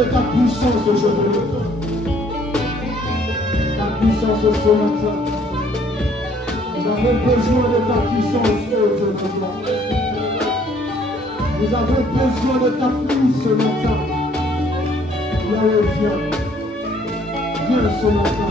de ta puissance aujourd'hui. Ta puissance ce matin. Nous avons besoin de ta puissance, oh Dieu de gloire. Nous avons besoin de ta pluie ce matin. Yahweh, viens. Viens ce matin.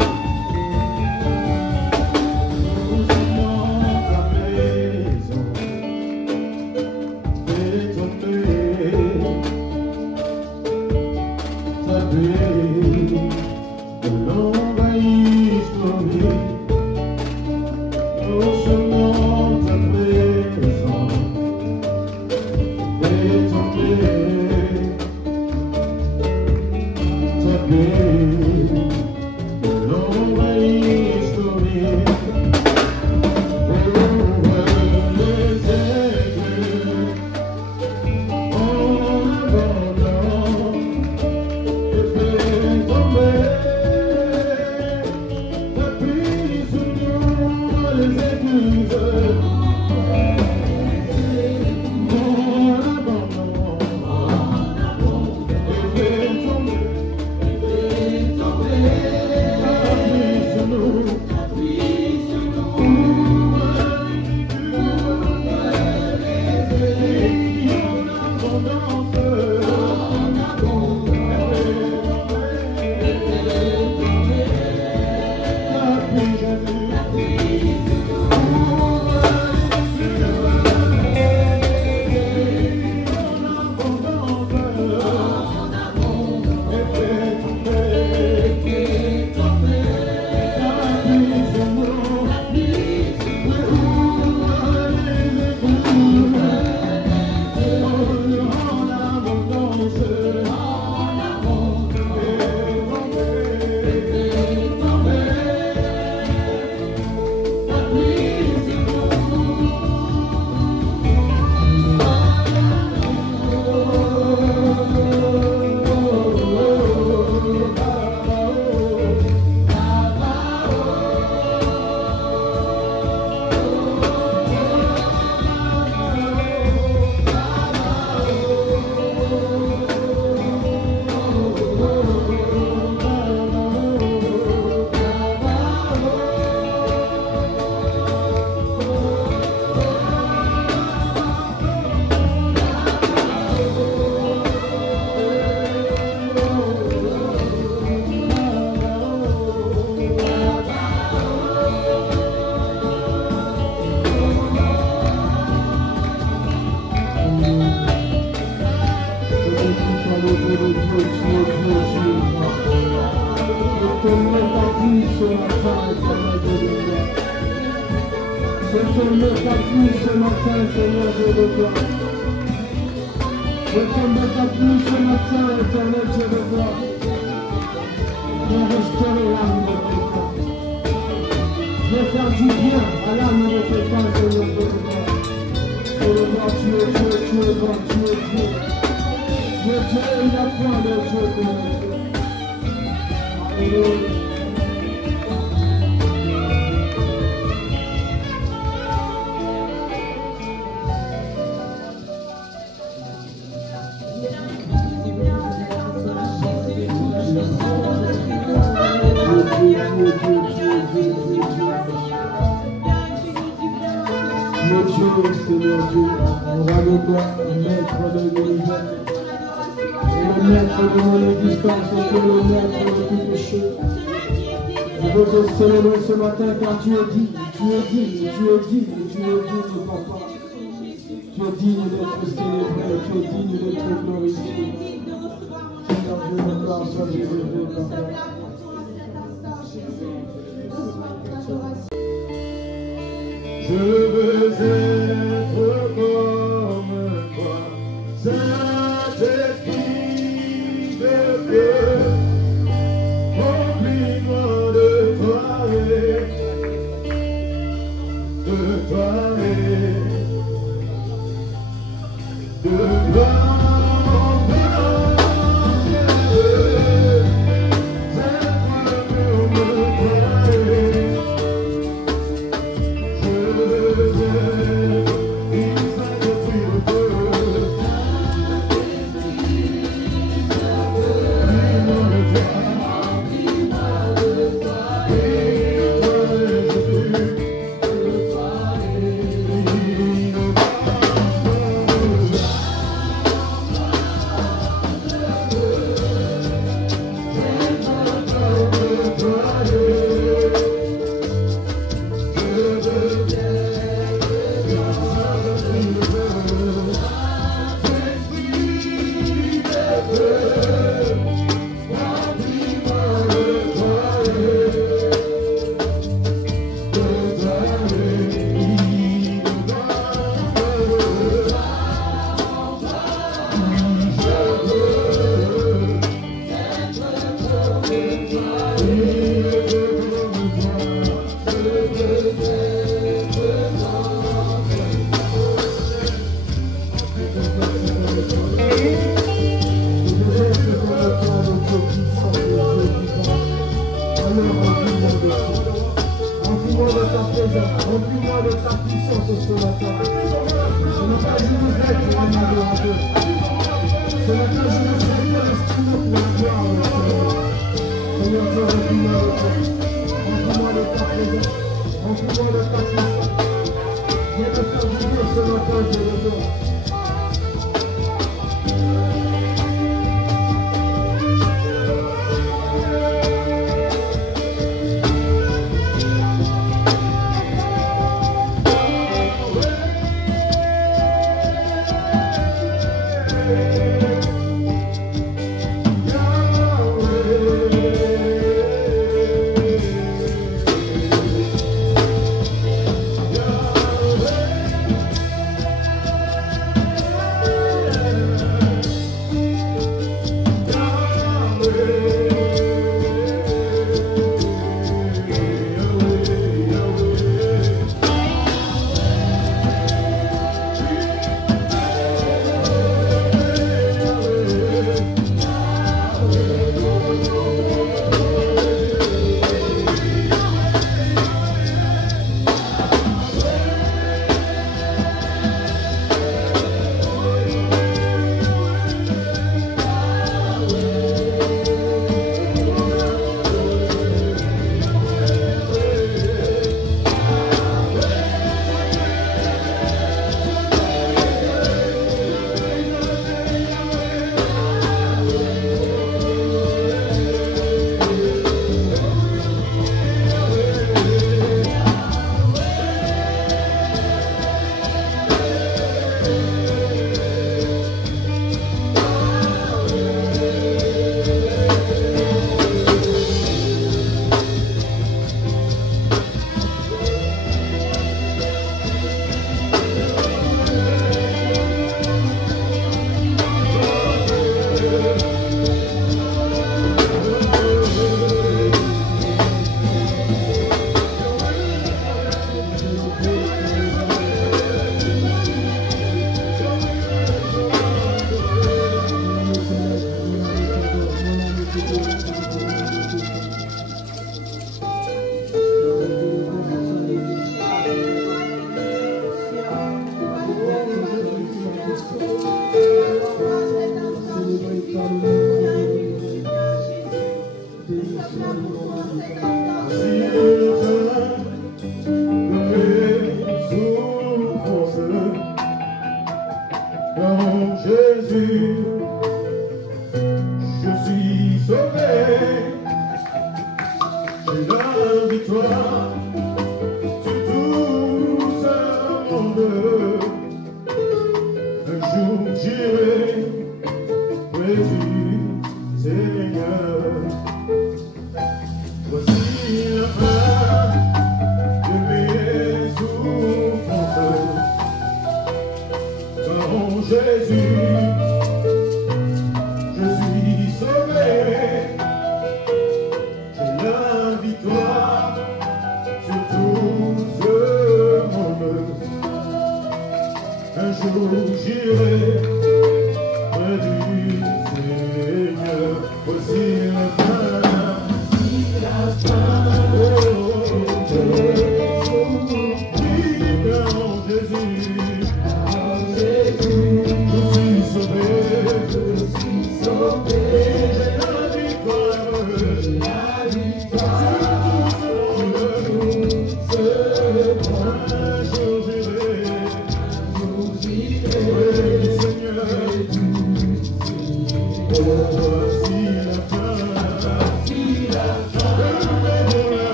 Ce matin, car tu es digne, tu es digne, tu es digne, tu es digne, papa. Tu es digne d'être célébré, tu es digne d'être glorifié. Seigneur Dieu, de gloire soit élevé, papa. Je veux être comme toi, Saint-Esprit de Dieu. Je ce matin. Ce n'est pas je vous aide pour un adorateur. Ce matin, je vous aide pour l'instrument pour la gloire de Seigneur. Seigneur, Dieu, remplis-moi de toi. Remplis-moi de ta présence. Remplis-moi de ta puissance. Viens te faire du bien ce matin, Dieu de toi.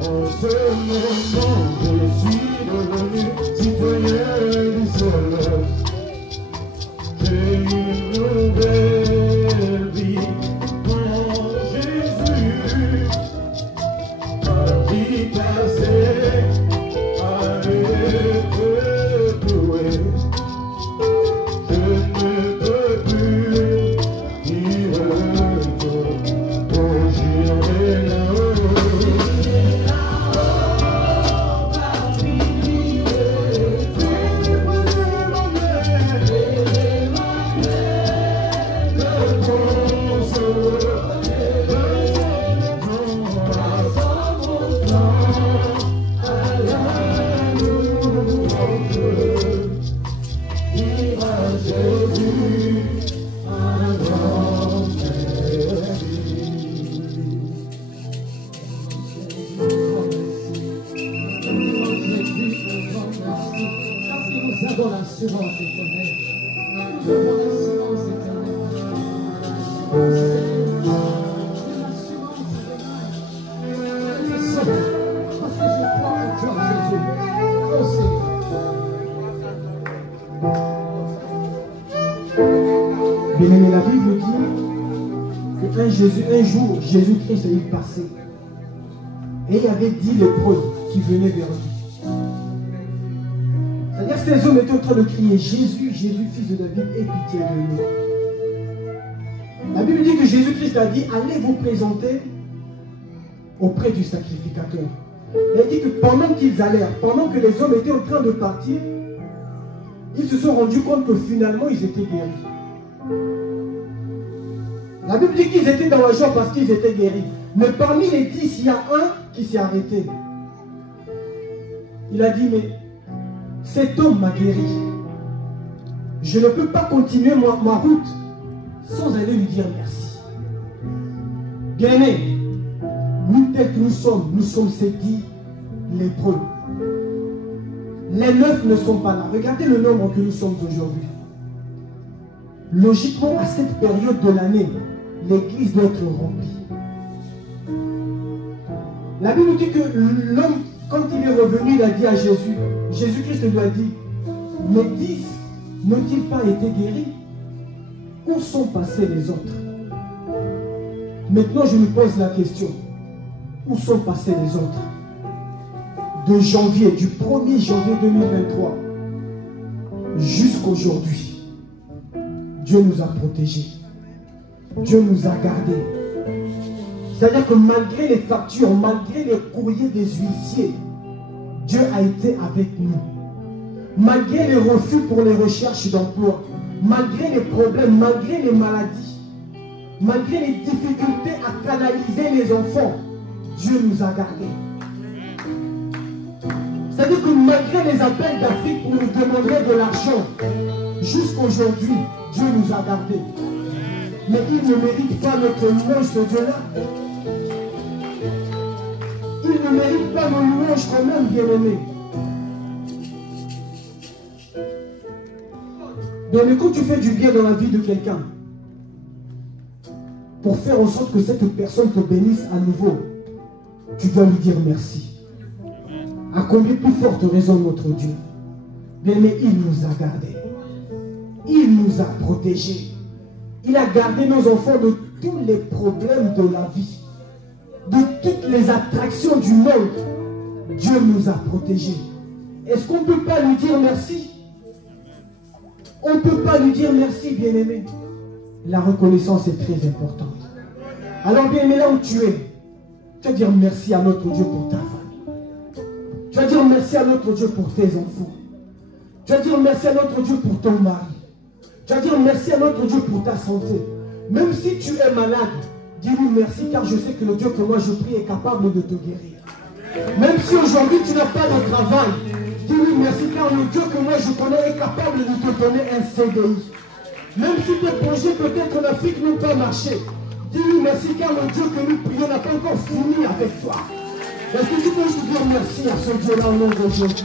En ce moment, je suis devenu citoyen du ciel. J'ai une nouvelle vie en Jésus. Ma vie passée a été douée. Je ne peux plus dire que j'irai là-haut. Bien-aimé, la Bible dit qu'un jour, Jésus-Christ est passé. Et il y avait 10 lépreux qui venaient vers lui. C'est-à-dire que ces hommes étaient en train de crier, Jésus, Jésus, fils de David, aie pitié de nous. La Bible dit que Jésus-Christ a dit, allez vous présenter auprès du sacrificateur. Elle dit que pendant qu'ils allèrent, pendant que les hommes étaient en train de partir, ils se sont rendus compte que finalement ils étaient guéris. La Bible dit qu'ils étaient dans la joie parce qu'ils étaient guéris. Mais parmi les 10, il y a un qui s'est arrêté. Il a dit, mais cet homme m'a guéri. Je ne peux pas continuer ma route sans aller lui dire merci. Bien-aimés, nous tels que nous sommes ces 10 lépreux. Les 9 ne sont pas là. Regardez le nombre que nous sommes aujourd'hui. Logiquement, à cette période de l'année, l'église doit être remplie. La Bible dit que l'homme, quand il est revenu, il a dit à Jésus, Jésus-Christ lui a dit, les 10 n'ont-ils pas été guéris? Où sont passés les autres? Maintenant, je me pose la question, où sont passés les autres? De janvier, du 1er janvier 2023 jusqu'aujourd'hui, Dieu nous a protégés. Dieu nous a gardés. C'est-à-dire que malgré les factures, malgré les courriers des huissiers, Dieu a été avec nous. Malgré les refus pour les recherches d'emploi, malgré les problèmes, malgré les maladies, malgré les difficultés à canaliser les enfants, Dieu nous a gardés. C'est-à-dire que malgré les appels d'Afrique pour nous demander de l'argent, jusqu'aujourd'hui, Dieu nous a gardés. Mais il ne mérite pas notre louange, ce Dieu-là. Il ne mérite pas nos louanges quand même, bien-aimés. Bien, mais quand tu fais du bien dans la vie de quelqu'un, pour faire en sorte que cette personne te bénisse à nouveau, tu dois lui dire merci. À combien plus forte raison notre Dieu. Bien, mais il nous a gardés. Il nous a protégés. Il a gardé nos enfants de tous les problèmes de la vie, de toutes les attractions du monde. Dieu nous a protégés. Est-ce qu'on ne peut pas lui dire merci? On ne peut pas lui dire merci, bien-aimé. La reconnaissance est très importante. Alors, bien-aimé, là où tu es, tu vas dire merci à notre Dieu pour ta famille. Tu vas dire merci à notre Dieu pour tes enfants. Tu vas dire merci à notre Dieu pour ton mari. Tu vas dire merci à notre Dieu pour ta santé. Même si tu es malade, dis-lui merci car je sais que le Dieu que moi je prie est capable de te guérir. Même si aujourd'hui tu n'as pas de travail, dis-lui merci car le Dieu que moi je connais est capable de te donner un CDI. Même si tes projets peut-être en Afrique n'ont pas marché, dis-lui merci car le Dieu que nous prions n'a pas encore fini avec toi. Est-ce que tu peux lui dire merci à ce Dieu-là au nom de Jésus?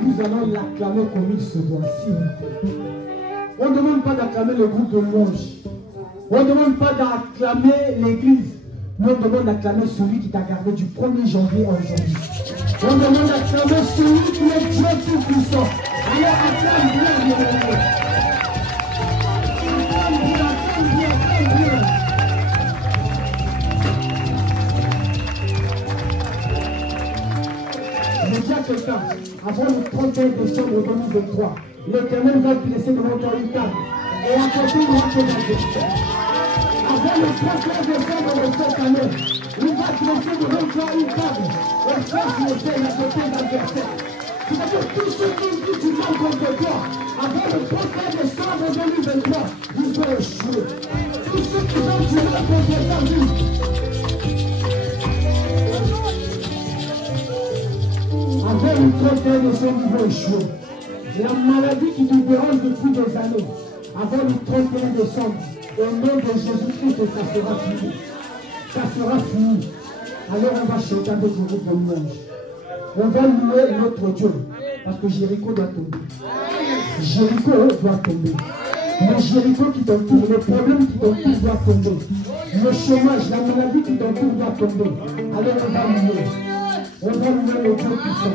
Nous allons l'acclamer comme il se doit. On ne demande pas d'acclamer le groupe de louange. On ne demande pas d'acclamer l'église. Nous on demande d'acclamer celui qui t'a gardé du 1er janvier à aujourd'hui. On demande d'acclamer celui qui est Dieu tout-puissant. Alors acclame bien, bien, bien. Acclame bien, acclame bien, acclame bien. Je dis à quelqu'un, avant le 31 décembre 2023, l'Éternel va te laisser devant toi une table. Et à côté, il va te laisser. Avant le 31 décembre de cette année, il va te laisser devant toi une table. Et face le ciel à côté d'adversaire. C'est-à-dire tous ceux qui disent du mal contre toi, avant le 31 décembre 2023, ils vont échouer. Tous ceux qui ont du mal contre ta vie. Avant le 31 décembre, ils vont échouer. La maladie qui te dérange depuis des années, avant le 31 décembre, au nom de Jésus-Christ, ça sera fini. Ça sera fini. Alors on va chanter avec le groupe de louange. On va louer notre Dieu. Parce que Jéricho doit tomber. Jéricho doit tomber. Le Jéricho qui t'entoure, le problème qui t'entoure doit tomber. Le chômage, la maladie qui t'entoure doit tomber. Alors on va louer. On va louer le Dieu puissant.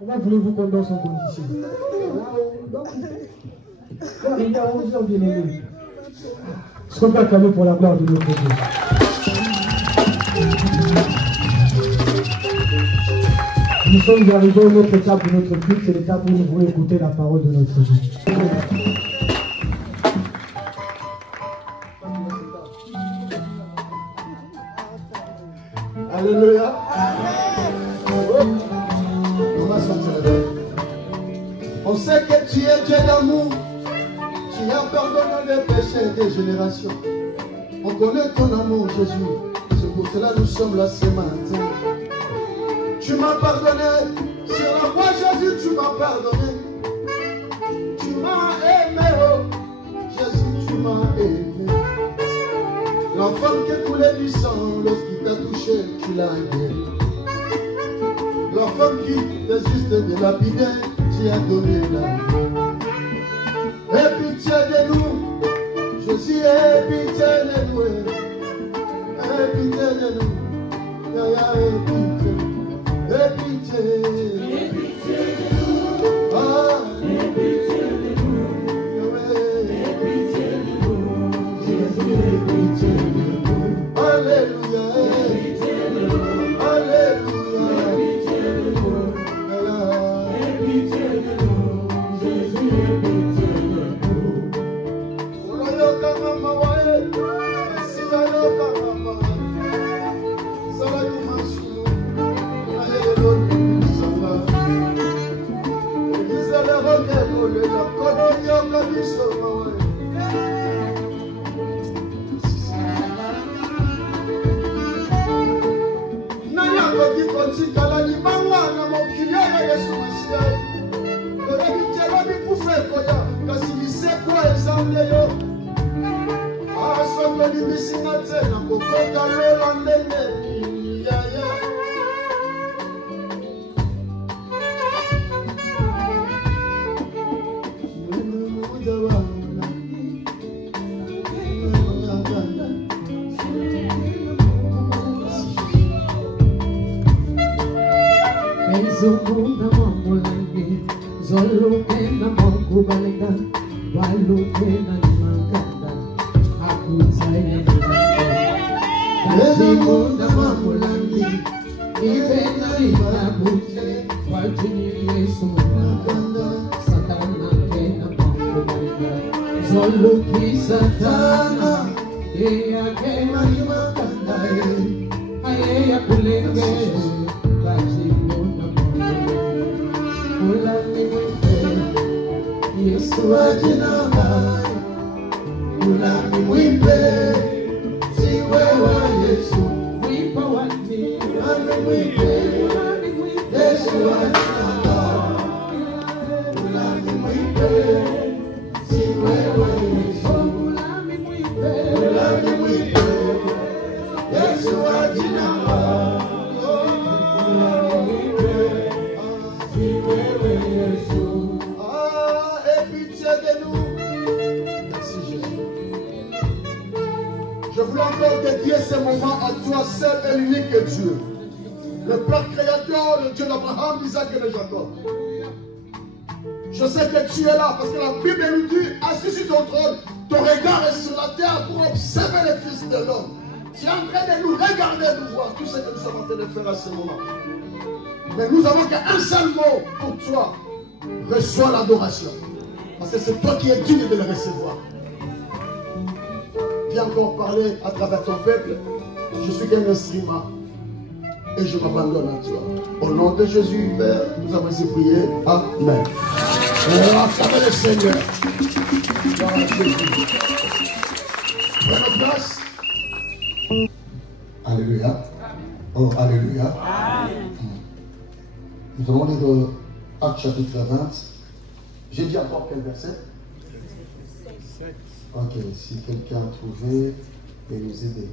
Comment voulez-vous qu'on danse en condition? Il y a 11 heures, bien aimé. Est-ce qu'on peut acclamer pour la gloire de notre Dieu? Nous sommes arrivés à une autre étape de notre culte, c'est l'étape où nous voulons écouter la parole de notre Dieu. Alléluia. On sait que tu es Dieu d'amour, tu as pardonné les péchés des générations. On connaît ton amour, Jésus, c'est pour cela que nous sommes là ce matin. Tu m'as pardonné, sur la croix, Jésus, tu m'as pardonné. Tu m'as aimé, oh, Jésus, tu m'as aimé. L'enfant qui coulait du sang, lorsqu'il t'a touché, tu l'as aidé. L'enfant qui désiste de lapider, tu as donné la vie. Aie pitié de nous, Jésus, aie pitié de nous. Aie pitié de nous, aie pitié. Aie pitié de nous. Ah, aie pitié de nous. Aie pitié de nous. Jésus, aie pitié de nous. Alléluia. Aie pitié de nous. Alléluia. Aie pitié de nous. Aie pitié de nous. Jésus, aie pitié de nous. Oloyoka mama wae, asiya yoka mama. Sala kumasu, ayelo nisala. Nisala roke kole la kono yoka biso wae. Naya koki koti kala ni mangwa na mokile ya Yesu Masiya. Kore kitela bi kufe koya, kasi isekwa ezande yo. Asokoli bisinga tena kokota lola ndenge yaya. Mezumunda mamulangi, zolukena mokubalika, walukena nimanganda, akutaya mulanga. Mezumunda mamulangi, ibena ibabuche, wajini Yesu mulanga, satana kena mokubalika, zoluki satana, iya kema nimanganda, ayeya kulenge. Yesu ajinamba, ulami mwimpe, siwe wa Yesu, mwipa wani, ulami mwimpe, Yesu ajinamba, ulami mwimpe, siwe wa Yesu, ulami mwimpe, Yesu ajinamba, ulami mwimpe, siwe wa Yesu. Je voulais encore dédier ce moment à toi, seul et l'unique Dieu, le Père créateur, le Dieu d'Abraham, d'Isaac et de Jacob. Je sais que tu es là parce que la Bible nous dit, assis sur ton trône, ton regard est sur la terre pour observer les fils de l'homme. Tu es en train de nous regarder, nous voir tout ce que nous sommes en train de faire à ce moment. Mais nous avons qu'un seul mot pour toi. Reçois l'adoration. Parce que c'est toi qui es digne de le recevoir. Viens encore parler à travers ton peuple. Je suis qu'un instrument. Et je m'abandonne à toi. Au nom de Jésus, Père, nous avons ainsi prié. Amen. Acclamez le Seigneur. Gloire à Jésus. Prenons place. Alléluia. Oh, alléluia. Nous allons lire Actes chapitre 20. J'ai dit encore quel verset? Ok, si quelqu'un a trouvé, il nous aider.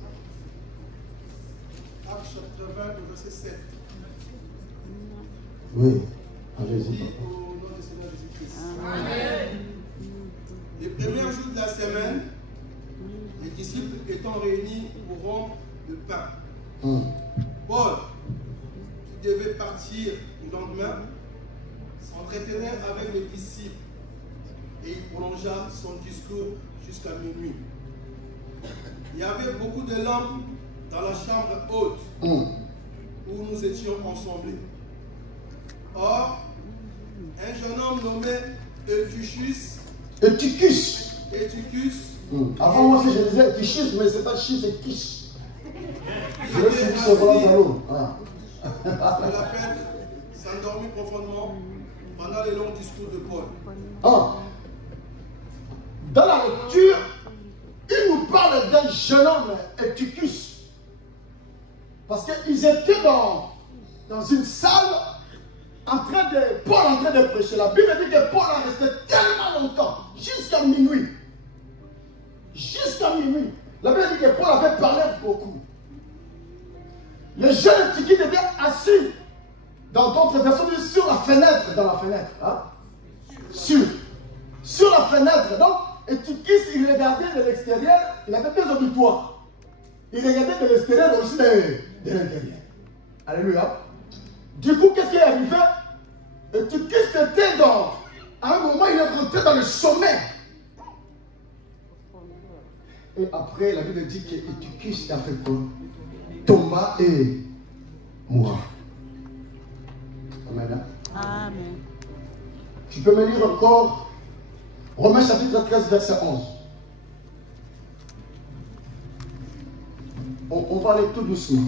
Actes chapitre 20, verset 7. Oui, allez-y. Au nom du Seigneur Jésus-Christ. Amen. Les premiers jours de la semaine, les disciples étant réunis pour rompre le pain, Paul, qui devait partir le lendemain, s'entretenait avec les disciples et il prolongea son discours jusqu'à minuit. Il y avait beaucoup de lampes dans la chambre haute où nous étions ensemble. Or, un jeune homme nommé Eutychus. Avant moi aussi je disais Eutychus, mais c'est pas Chus, c'est Kish. Je vais suivre ce bras dans l'eau. La fête s'endormit profondément pendant les longs discours de Paul. Dans la lecture, il nous parle d'un jeune homme, Eutychus. Parce qu'ils étaient dans une salle, Paul en train de prêcher. La Bible dit que Paul a resté tellement longtemps, jusqu'à minuit. Jusqu'à minuit. La Bible dit que Paul avait parlé beaucoup. Le jeune Eutychus était assis, dans d'autres versions, sur la fenêtre, dans la fenêtre. Hein? Sur la fenêtre. Donc, Eutychus, il regardait de l'extérieur, il avait besoin du toit. Il regardait de l'extérieur aussi de l'intérieur. Alléluia. Du coup, qu'est-ce qui est arrivé? Eutychus était dans... À un moment, il est rentré dans le sommeil. Et après, la Bible dit que Eutychus a fait quoi? Tomba et mourra. Amen. Amen. Tu peux me lire encore Romains chapitre 13, verset 11. On va aller tout doucement.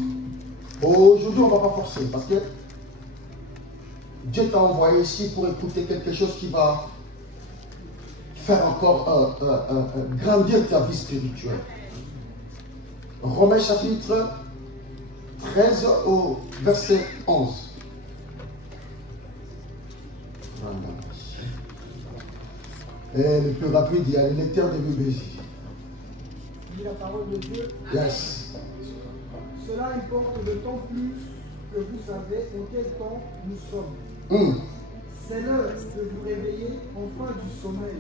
Aujourd'hui, on ne va pas forcer parce que Dieu t'a envoyé ici pour écouter quelque chose qui va faire encore grandir ta vie spirituelle. Romains chapitre 13 au verset 11. Et le plus rapide, il y a le lecteur de Bible. Dit la parole de Dieu. Yes. Cela importe d'autant plus que vous savez en quel temps nous sommes. C'est l'heure de vous réveiller enfin du sommeil.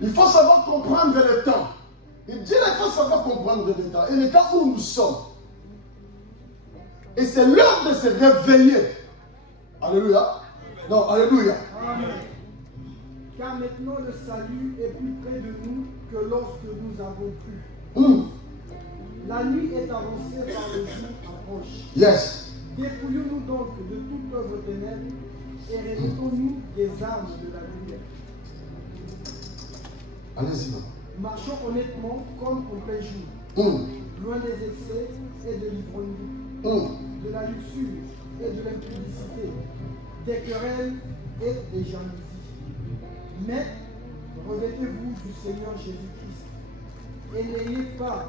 Il faut savoir comprendre le temps. Il dit qu'il faut savoir comprendre le temps. Et le temps où nous sommes. Et c'est l'heure de se réveiller. Alléluia. Non, alléluia. Amen. Car maintenant le salut est plus près de nous que lorsque nous avons cru. La nuit est avancée par le jour approche. Yes. Dépouillons-nous donc de toute œuvre ténèbres et revêtons-nous des armes de la lumière. Allez-y. Marchons honnêtement comme en plein jour, loin des excès et de l'ivrognerie, de la luxure et de l'impudicité, des querelles et des jalousies. Mais revêtez-vous du Seigneur Jésus-Christ et n'ayez pas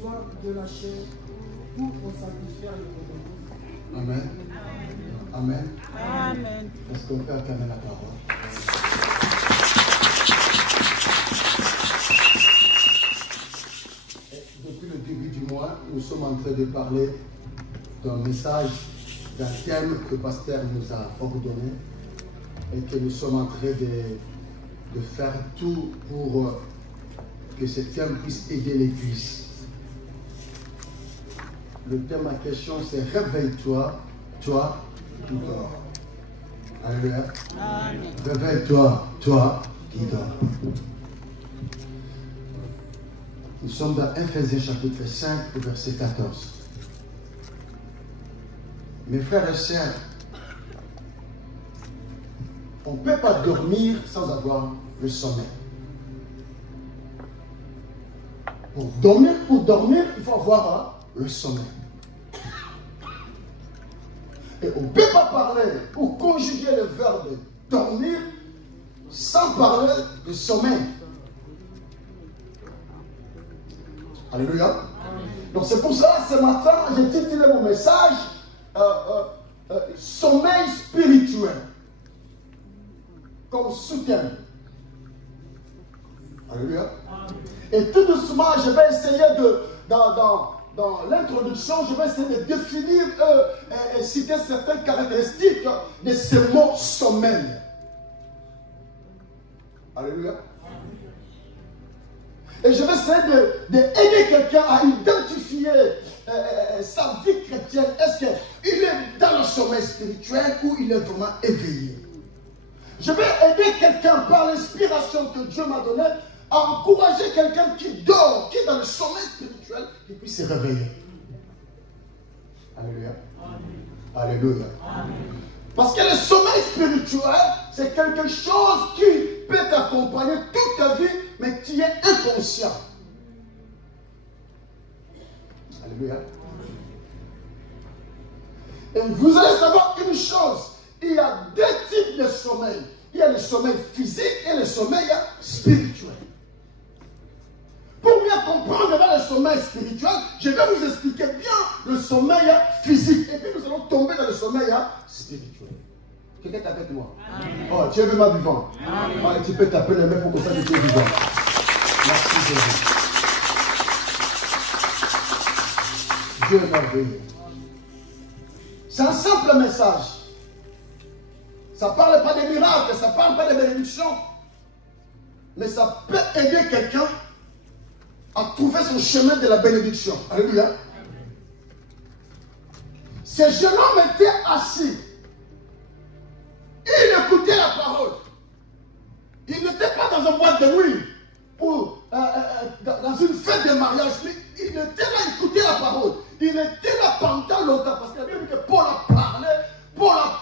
soin de la chair pour en satisfaire le besoin. Amen. Amen. Amen. Est-ce qu'on peut acclamer la parole? Depuis le début du mois, nous sommes en train de parler d'un message, d'un thème que le pasteur nous a ordonné et que nous sommes en train de faire tout pour que ce thème puisse aider l'Église. Le thème en question, c'est « Réveille-toi, toi qui dors ». Alléluia. Réveille-toi, toi qui dors. Nous sommes dans Ephésiens chapitre 5, verset 14. Mes frères et sœurs, on ne peut pas dormir sans avoir le sommeil. Pour dormir, il faut avoir le sommeil. Et on ne peut pas parler ou conjuguer le verbe dormir sans parler de sommeil. Alléluia. Donc c'est pour ça, ce matin, j'ai titulé mon message sommeil spirituel. Comme soutien. Alléluia. Et tout doucement, je vais essayer dans l'introduction, je vais essayer de définir et citer certaines caractéristiques de ce mot sommeil. Alléluia. Et je vais essayer d'aider quelqu'un à identifier sa vie chrétienne. Est-ce qu'il est dans le sommeil spirituel ou il est vraiment éveillé? Je vais aider quelqu'un par l'inspiration que Dieu m'a donnée à encourager quelqu'un qui dort, qui est dans le sommeil spirituel, qui puisse se réveiller. Alléluia. Amen. Alléluia. Amen. Parce que le sommeil spirituel, c'est quelque chose qui peut t'accompagner toute ta vie, mais qui est inconscient. Alléluia. Et vous allez savoir une chose, il y a deux types de sommeil. Il y a le sommeil physique et le sommeil spirituel. Pour bien comprendre dans le sommeil spirituel, je vais vous expliquer bien le sommeil physique. Et puis nous allons tomber dans le sommeil spirituel. Quelqu'un est avec moi? Amen. Oh, tu es vraiment vivant. Allez, tu peux taper les mains pour que ça soit vivant. Merci Jésus. Dieu est merveilleux. C'est un simple message. Ça ne parle pas des miracles, ça ne parle pas des bénédictions. Mais ça peut aider quelqu'un à trouver son chemin de la bénédiction. Alléluia. Ce jeune homme était assis de nuit dans une fête de mariage, mais il était là, il écoutait la parole. Il était là pendant longtemps, parce qu'il a dit que Paul a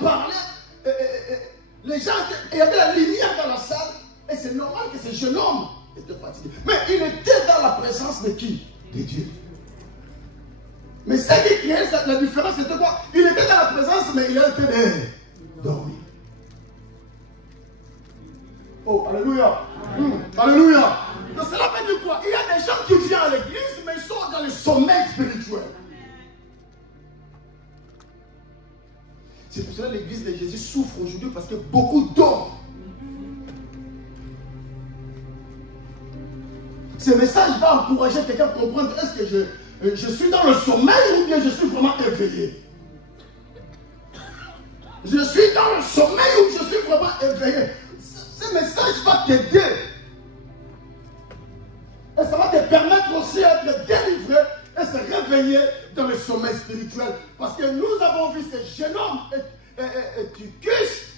parlé, les gens, il y avait la lumière dans la salle, et c'est normal que ce jeune homme était fatigué. Mais il était dans la présence de qui? De Dieu. Mais ce qui créait la différence, c'était quoi? Il était dans la présence, mais il était dormi. Oh, alléluia. Alléluia. Donc cela veut dire quoi? Il y a des gens qui viennent à l'église, mais ils sont dans le sommeil spirituel. C'est pour cela que l'église de Jésus souffre aujourd'hui, parce que beaucoup dorment. Ce message va encourager quelqu'un à comprendre, est-ce que je suis dans le sommeil ou bien je suis vraiment éveillé? Je suis dans le sommeil ou je suis vraiment éveillé? Ce message va t'aider. Et ça va te permettre aussi d'être délivré et se réveiller dans le sommeil spirituel. Parce que nous avons vu ce jeune homme, Tychus,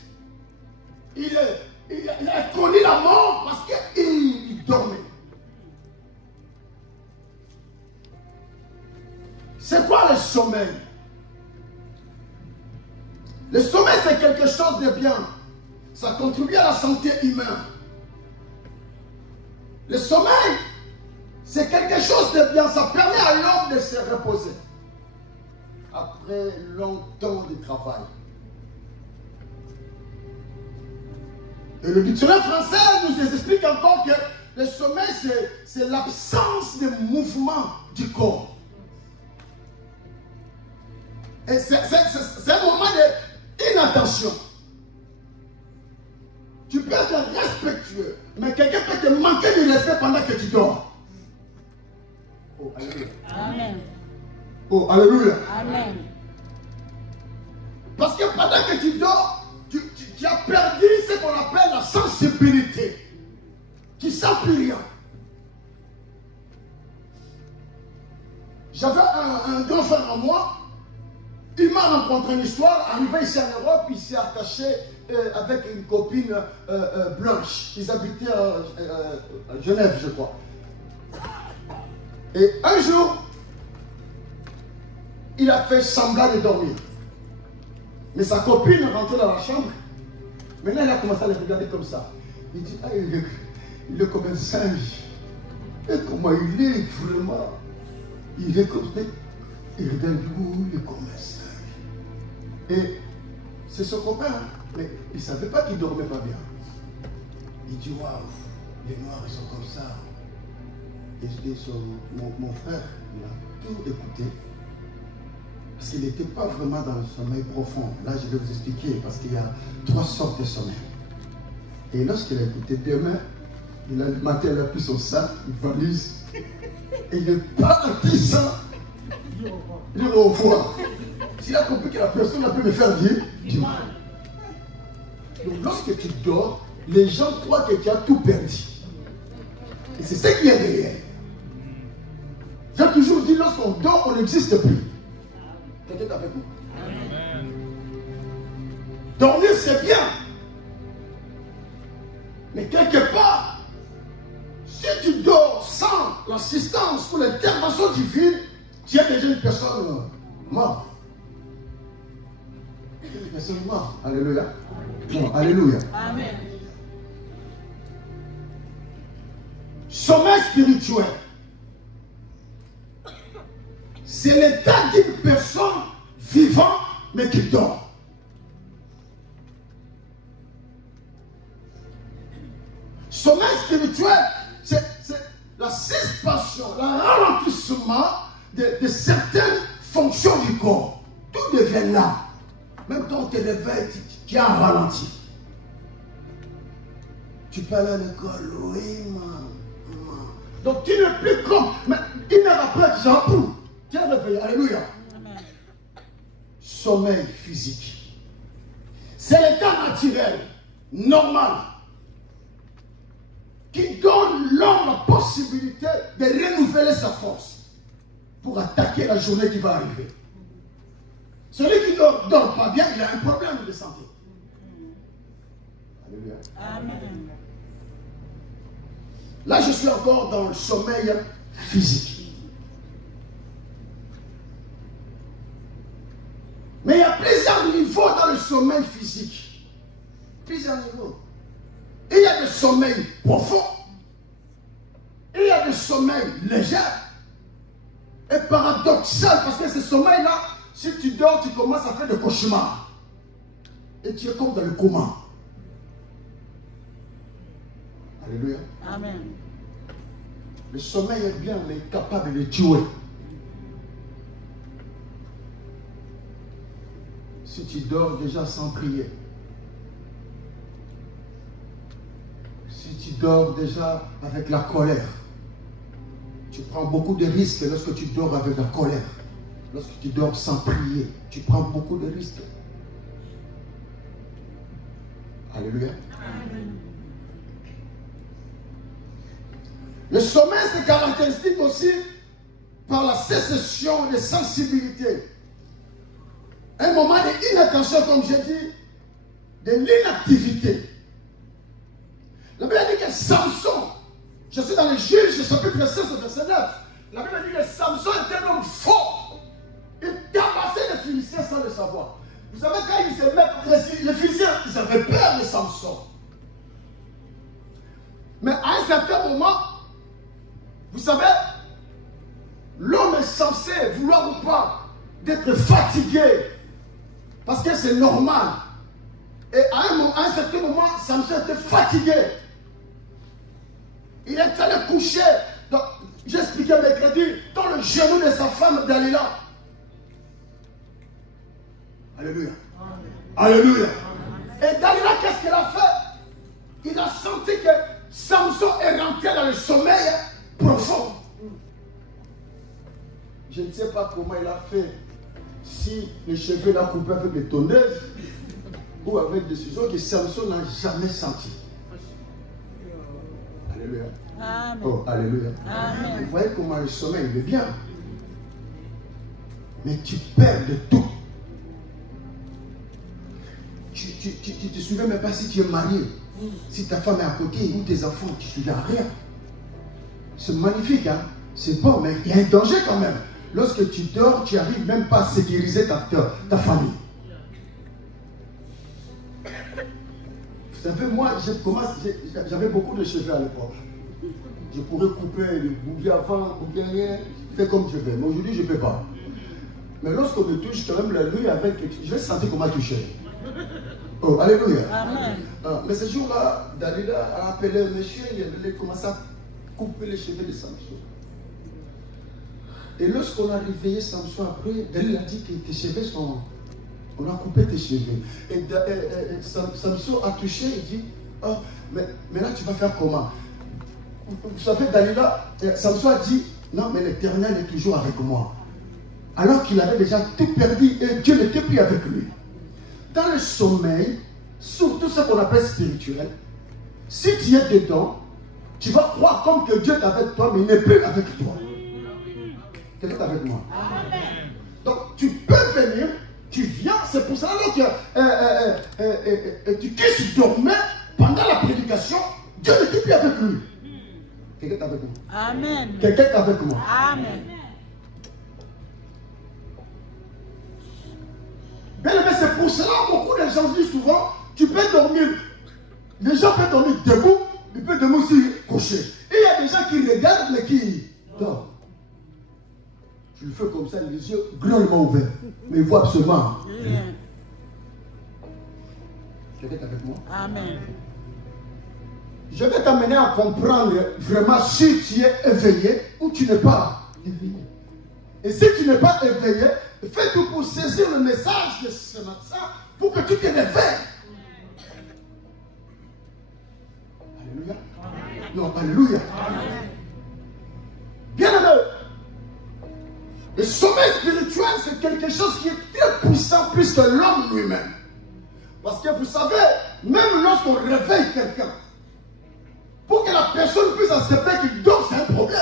il a connu la mort parce qu'il dormait. C'est quoi le sommeil? Le sommeil, c'est quelque chose de bien. Ça contribue à la santé humaine. Le sommeil, c'est quelque chose de bien. Ça permet à l'homme de se reposer après longtemps de travail. Et le dictionnaire français nous explique encore que le sommeil, c'est l'absence de mouvement du corps. Et c'est un moment d'inattention. Tu peux être respectueux, mais quelqu'un peut te manquer de respect pendant que tu dors. Oh, alléluia. Amen. Oh, alléluia. Amen. Parce que pendant que tu dors, tu as perdu ce qu'on appelle la sensibilité. Tu ne sens plus rien. J'avais un grand frère à moi. Il m'a rencontré une histoire, arrivé ici en Europe, il s'est attaché avec une copine blanche. Ils habitaient à Genève, je crois. Et un jour, il a fait semblant de dormir. Mais sa copine est rentrée dans la chambre. Maintenant, il a commencé à le regarder comme ça. Il dit, ah, il est comme un singe. Et comment il est vraiment? Il est comme ça. Il regarde où il est comme un singe. Et c'est son copain, hein? Mais il ne savait pas qu'il ne dormait pas bien. Il dit, waouh, les Noirs, ils sont comme ça. Et mon frère, il a tout écouté. Parce qu'il n'était pas vraiment dans le sommeil profond. Là, je vais vous expliquer, parce qu'il y a 3 sortes de sommeil. Et lorsqu'il a écouté demain, le matin, il a pris son sac, une valise, et il est parti sans le revoir. S'il a compris que la personne a pu me faire du mal. Donc lorsque tu dors, les gens croient que tu as tout perdu. Et c'est ce qui est réel. J'ai toujours dit, lorsqu'on dort, on n'existe plus. Quelqu'un est avec moi? Dormir, c'est bien. Mais quelque part, si tu dors sans l'assistance ou l'intervention divine, tu es déjà une personne morte. Une personne morte. Alléluia. Non, alléluia. Amen. Sommeil spirituel. C'est l'état d'une personne vivante mais qui dort. Sommeil spirituel, c'est la suspension, le ralentissement de certaines fonctions du corps. Tout devient là. Même quand on te réveille, tu as ralenti. Tu peux aller à l'école, oui, maman. Donc tu n'es plus comme. Mais une heure après, tu es en pou. Tu es réveillé. Alléluia. Amen. Sommeil physique. C'est l'état naturel, normal, qui donne l'homme la possibilité de renouveler sa force pour attaquer la journée qui va arriver. Celui qui ne dort pas bien, il a un problème de santé. Alléluia. Amen. Là, je suis encore dans le sommeil physique. Mais il y a plusieurs niveaux dans le sommeil physique. Plusieurs niveaux. Il y a des sommeils profonds. Il y a des sommeils légers. Et paradoxal, parce que ces sommeils-là, si tu dors, tu commences à faire des cauchemars. Et tu es comme dans le coma. Alléluia. Amen. Le sommeil est bien, mais capable de tuer. Si tu dors déjà sans prier, si tu dors déjà avec la colère, tu prends beaucoup de risques lorsque tu dors avec la colère. Lorsque tu dors sans prier, tu prends beaucoup de risques. Alléluia. Amen. Le sommeil se caractérise aussi par la sécession de sensibilité. Un moment d'inattention, comme j'ai dit, de l'inactivité. La Bible dit que Samson, je suis dans les Juges, chapitre 16, verset 9. La Bible dit que Samson était un homme fort. Il tabassait les Philistins sans le savoir. Vous savez, quand ils se mettent, les Philistins, ils avaient peur de Samson. Mais à un certain moment, vous savez, l'homme est censé, vouloir ou pas, d'être fatigué. Parce que c'est normal. Et à un certain moment, Samson était fatigué. Il est allé coucher. J'ai expliqué mercredi, dans le genou de sa femme Dalila. Alléluia. Alléluia. Et Dalila, qu'est-ce qu'elle a fait? Il a senti que Samson est rentré dans le sommeil profond. Je ne sais pas comment il a fait. Si les cheveux l'a coupé avec des tondeuses ou avec des ciseaux que Samson n'a jamais senti. Alléluia. Amen. Oh, alléluia. Amen. Vous voyez comment le sommeil il est bien. Mais tu perds de tout. Tu ne te souviens même pas si tu es marié. Si ta femme est à côté ou tes enfants, tu ne te souviens rien. C'est magnifique, hein? C'est bon, mais il y a un danger quand même. Lorsque tu dors, tu n'arrives même pas à sécuriser ta famille. Vous savez, moi, j'avais beaucoup de cheveux à l'époque. Je pourrais couper les bougies avant, ou bien rien, faire comme je veux. Mais aujourd'hui, je ne peux pas. Mais lorsqu'on me touche, quand même la nuit avec, je vais sentir comment toucher. Oh, alléluia. Amen. Mais ce jour-là, Dalila a appelé un monsieur, il a commencé à couper les cheveux de Samson. Et lorsqu'on a réveillé Samson après, Dalila a dit que tes cheveux sont... On a coupé tes cheveux. Et Samson a touché, il dit, oh, mais là tu vas faire comment? Vous savez, Dalila, Samson a dit, non, mais l'Éternel est toujours avec moi. Alors qu'il avait déjà tout perdu et Dieu n'était plus avec lui. Dans le sommeil, surtout ce qu'on appelle spirituel, si tu es dedans, tu vas croire comme que Dieu est avec toi, mais il n'est plus avec toi. Quelqu'un est avec moi? Amen. Donc tu peux venir, tu viens, c'est pour ça que tu dormais pendant la prédication, Dieu n'était plus avec lui. Quelqu'un est avec moi? Amen. Quelqu'un est avec moi? Amen. Bien aimé, c'est pour cela que beaucoup de gens disent souvent, tu peux dormir, les gens peuvent dormir debout, ils peuvent dormir aussi couché. Et il y a des gens qui regardent mais qui dorment. Tu le fais comme ça, les yeux grandement ouverts, mais ils voient absolument. Quelqu'un est avec moi? Amen. Je vais t'amener à comprendre vraiment si tu es éveillé ou tu n'es pas éveillé. Et si tu n'es pas éveillé, fais tout pour saisir le message de ce matin pour que tu te réveilles. Alléluia. Non, alléluia. Bien aimé, le sommeil spirituel, c'est quelque chose qui est très puissant plus que l'homme lui-même. Parce que vous savez, même lorsqu'on réveille quelqu'un, pour que la personne puisse accepter qu'il dort, c'est un problème.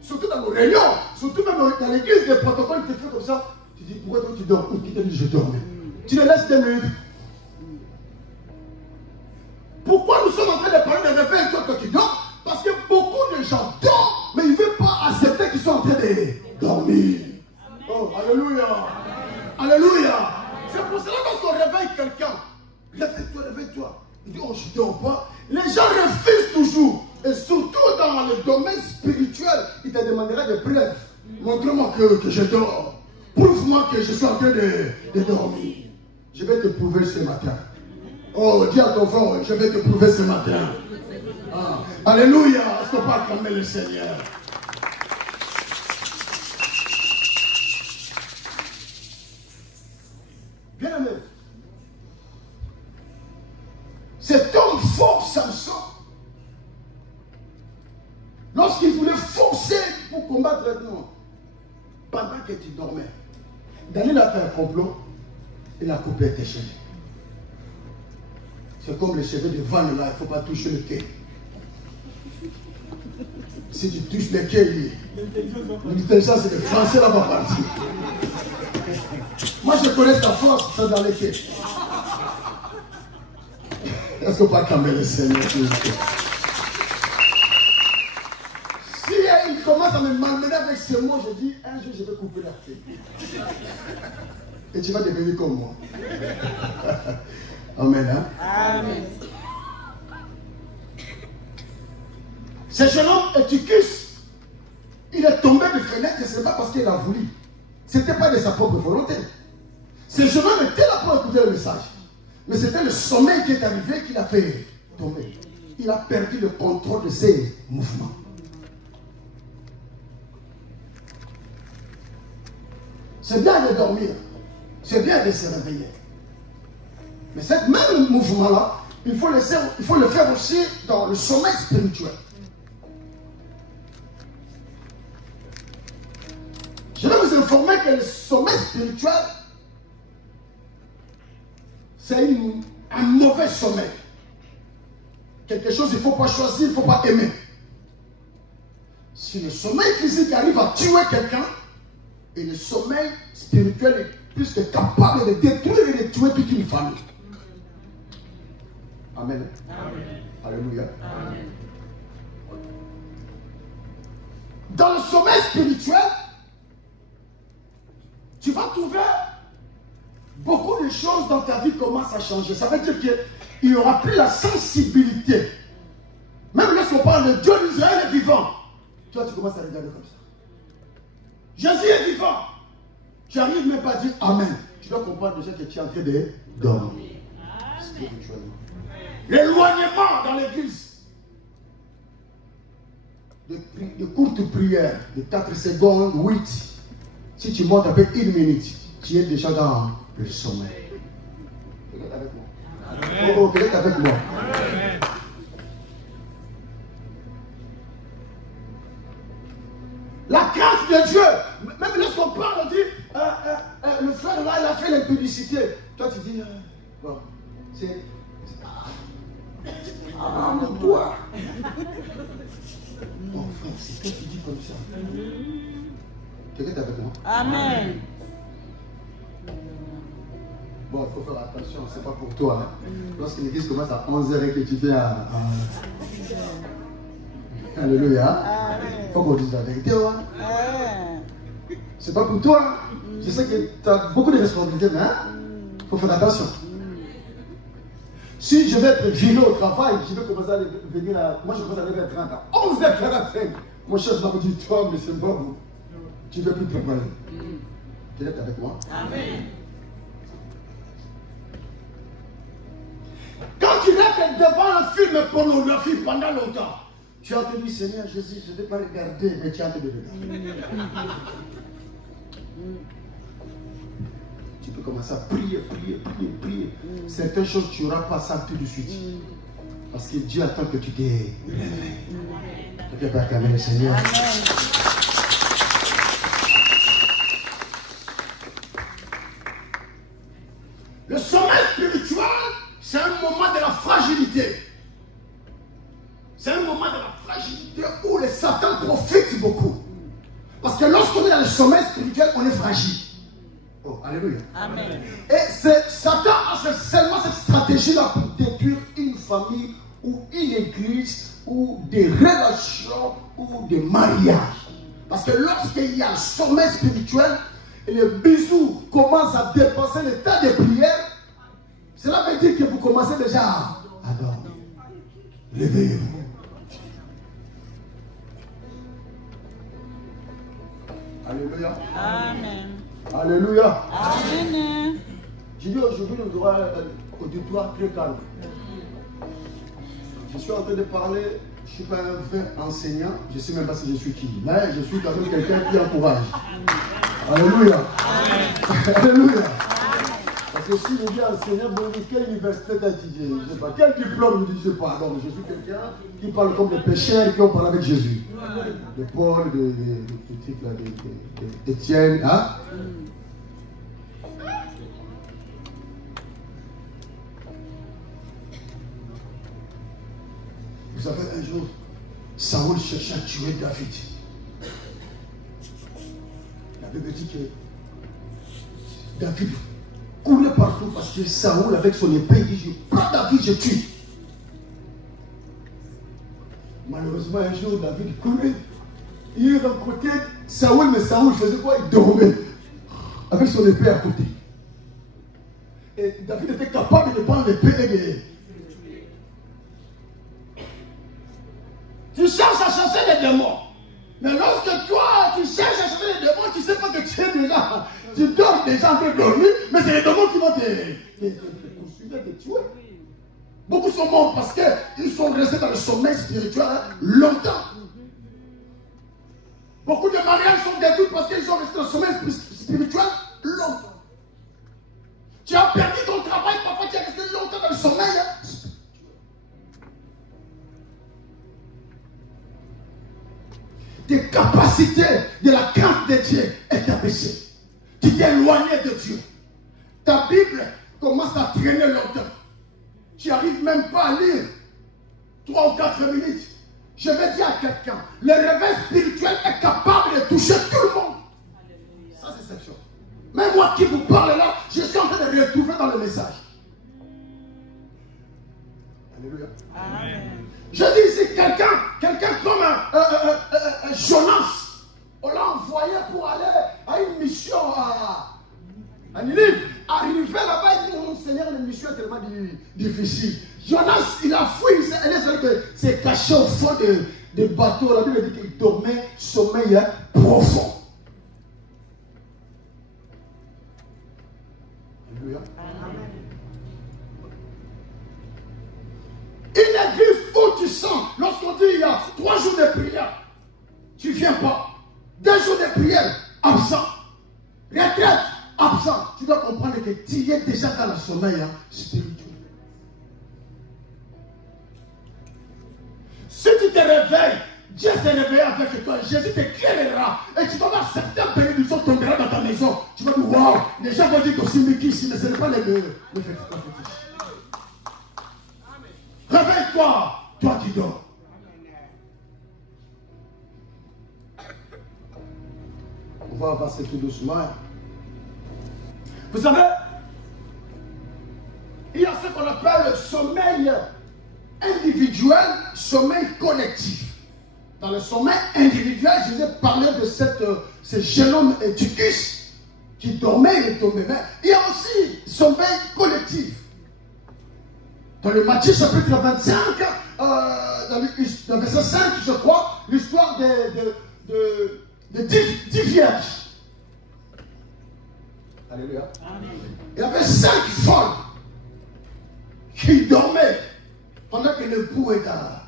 Surtout dans nos réunions, surtout même dans l'église, les protocoles qui te font comme ça. Tu dis, pourquoi toi tu dors? Qui te dit, je dormais. Tu les laisses 2 minutes. Pourquoi nous sommes en train de parler de réveil toi tu dors? Parce que gens dorment, mais il ne veut pas accepter qu'ils sont en train de dormir. Oh, alléluia. Alléluia. C'est pour cela que lorsqu'on réveille quelqu'un, réveille-toi, réveille-toi. Il dit, oh, je ne dors pas. Les gens refusent toujours. Et surtout dans le domaine spirituel, il te demandera des preuves. Montre-moi que je dors. Prouve-moi que je suis en train de dormir. Je vais te prouver ce matin. Oh, dis à ton frère, je vais te prouver ce matin. Ah. Alléluia. Est-ce qu'on peut acclamer le Seigneur? Bien aimé. Cet homme fort, Samson, lorsqu'il voulait forcer pour combattre nous, pendant que tu dormais, Daniel a fait un complot, il a coupé tes cheveux. C'est comme les cheveux de vanne là, il ne faut pas toucher le quai. Si tu touches le quai, l'intelligence c'est le français là va partir. Moi je connais ta force, c'est dans les quais. Est-ce qu'on peut acclamer le Seigneur? Si il commence à me malmener avec ces mots, je dis, un jour je vais couper la tête. Et tu vas devenir comme moi. Amen. Hein? Amen. Ce jeune homme, Eutychus, il est tombé de fenêtre, ce n'est pas parce qu'il a voulu. Ce n'était pas de sa propre volonté. Ce jeune homme était là pour écouter le message. Mais c'était le sommeil qui est arrivé qui l'a fait tomber. Il a perdu le contrôle de ses mouvements. C'est bien de dormir. C'est bien de se réveiller. Mais ce même mouvement-là, il faut le faire aussi dans le sommeil spirituel. Je vais vous informer que le sommeil spirituel, c'est un mauvais sommeil. Quelque chose qu'il ne faut pas choisir, il ne faut pas aimer. Si le sommeil physique arrive à tuer quelqu'un, et le sommeil spirituel est plus que capable de détruire et de tuer toute une famille. Amen. Amen. Alléluia. Amen. Dans le sommeil spirituel, tu vas trouver beaucoup de choses dans ta vie commencent à changer. Ça veut dire qu'il n'y aura plus la sensibilité. Même lorsqu'on parle de Dieu d'Israël est vivant, toi tu commences à regarder comme ça. Jésus est vivant. Tu n'arrives même pas à dire Amen. Tu dois comprendre déjà que tu es en train de dormir spirituellement. L'éloignement dans l'église de courtes prières de 4 secondes, 8. Si tu montes avec 1 minute, tu es déjà dans le sommeil. Quelqu'un est avec moi? Amen. Oh, quelqu'un est avec moi? Amen. La crainte de Dieu. Même lorsqu'on parle, on dit le frère là, il a fait l'impudicité. Toi, tu dis bon, c'est mon toi. Non, frère, c'est toi qui dis comme ça. Quelqu'un est avec moi? Amen. Bon, il faut faire attention, c'est pas pour toi. Hein. Lorsque l'église commence à 11h et que tu fais à... Alléluia. Il faut qu'on dise la vérité. Hein. C'est pas pour toi. Je sais que tu as beaucoup de responsabilités, mais il faut faire attention. Si je vais être vilain au travail, je vais commencer à venir à... Moi, je commence à lever à 30 ans. 11h45. Mon chef m'a dit, toi, mais c'est bon. Tu ne veux plus travailler. Tu es avec moi? Amen. Quand tu es devant un film pornographique pendant longtemps, tu as entendu, Seigneur Jésus, je ne vais pas regarder, mais tu as entendu regarder. Tu peux commencer à prier. Certaines choses, tu n'auras pas ça tout de suite. Parce que Dieu attend que tu te réveilles. Tu peux acclamer le Seigneur. Amen. Le sommeil spirituel, c'est un moment de la fragilité. C'est un moment de la fragilité où le Satan profite beaucoup. Parce que lorsqu'on est dans le sommeil spirituel, on est fragile. Oh, alléluia. Amen. Et Satan a seulement cette stratégie-là pour détruire une famille ou une église ou des relations ou des mariages. Parce que lorsqu'il y a le sommeil spirituel et le bisou commence à dépasser le temps de prière, cela veut dire que vous commencez déjà à dormir. Réveillez-vous. Alléluia. Amen. Alléluia. Amen. Je dis aujourd'hui, nous aurons un auditoire très calme. Je suis en train de parler, je ne suis pas un vrai enseignant, je ne sais même pas si je suis qui, mais je suis quand même quelqu'un qui encourage. Alléluia. Alléluia. Parce que si je dis enseignant, vous me dites quelle université t'as étudié, je ne sais pas, quel diplôme, je ne sais pas. Donc je suis quelqu'un qui parle comme des pécheurs qui ont parlé avec Jésus. De Paul, d'Étienne, hein? Vous savez, un jour, Saoul cherchait à tuer David. La Bible dit que David courait partout parce que Saoul, avec son épée, dit, je prends David, je tue. Malheureusement, un jour, David courait. Il rencontrait Saoul, mais Saoul faisait quoi? Il dormait avec son épée à côté. Et David était capable de prendre l'épée et de... Tu cherches à chasser les démons. Mais lorsque toi, tu cherches à chasser les démons, tu ne sais pas que tu es déjà... Tu dors déjà en train de dormir, mais c'est les démons qui vont te poursuivre, te tuer. Beaucoup sont morts parce qu'ils sont restés dans le sommeil spirituel longtemps. Beaucoup de mariages sont détruits parce qu'ils sont restés dans le sommeil spirituel longtemps. Tu as perdu ton travail, parfois tu es resté longtemps dans le sommeil spirituel. Tes capacités de la crainte de Dieu est abaissée. Tu t'es éloigné de Dieu. Ta Bible commence à traîner longtemps. Tu n'arrives même pas à lire 3 ou 4 minutes. Je vais dire à quelqu'un, le réveil spirituel est capable de toucher tout le monde. Ça, c'est cette chose. Même moi qui vous parle là, je suis en train de retrouver dans le message. Alléluia. Amen. Je dis ici, quelqu'un comme Jonas, on l'a envoyé pour aller à une mission à Ninive. Arrivé là-bas, il dit, mon Seigneur, la mission est tellement difficile. Jonas, il a fui, il s'est caché au fond des bateaux. La Bible dit qu'il dormait, sommeil profond. Alléluia. Une église où tu sens, lorsqu'on dit il y a 3 jours de prière, tu ne viens pas. 2 jours de prière, absent. Retraite, absent. Tu dois comprendre que tu es déjà dans le sommeil spirituel. Si tu te réveilles, Dieu s'est réveillé avec toi. Jésus t'éclairera. Et tu vas voir certaines bénédictions tomberont dans ta maison. Tu vas dire, waouh, les gens vont dire que c'est Mickey ici, mais ce n'est pas les fétiches. Réveille-toi, toi qui dors. On va avancer tout doucement. Vous savez, il y a ce qu'on appelle le sommeil individuel, sommeil collectif. Dans le sommeil individuel, je vous ai parlé de ce jeune homme Tychus qui dormait et tombait. Mais il y a aussi sommeil collectif. Dans le Matthieu chapitre 25, dans le verset 5, je crois, l'histoire de 10 vierges. Alléluia. Amen. Il y avait 5 folles qui dormaient pendant que l'époux était là.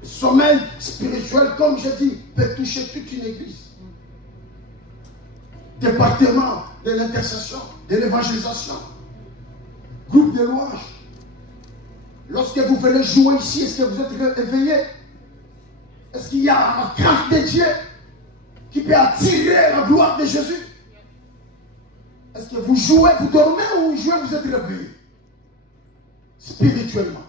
Le sommeil spirituel, comme je dis, peut toucher toute une église. Département de l'intercession, de l'évangélisation, groupe de louanges. Lorsque vous venez jouer ici, est-ce que vous êtes éveillé? Est-ce qu'il y a la crainte de Dieu qui peut attirer la gloire de Jésus? Est-ce que vous jouez, vous dormez ou vous jouez, vous êtes réveillé? Spirituellement.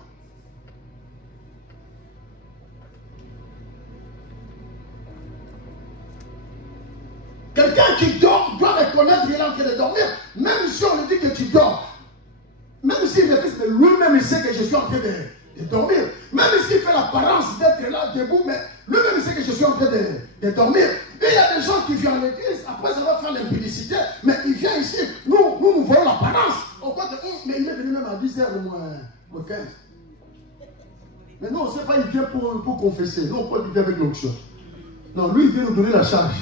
Quelqu'un qui dort doit reconnaître qu'il est en train de dormir. Même si on lui dit que tu dors, même si le fils que lui-même il sait que je suis en train de dormir. Même s'il fait l'apparence d'être là debout, mais lui-même il sait que je suis en train de dormir. Et il y a des gens qui viennent à l'église, après ça va faire l'impudicité, mais il vient ici, nous voyons l'apparence. On croit que, mais il est venu même à 10h moins 15. Mais non, on ne sait pas, il vient pour confesser. Non, on croit qu'il vient avec l'onction. Non, lui il vient nous donner la charge.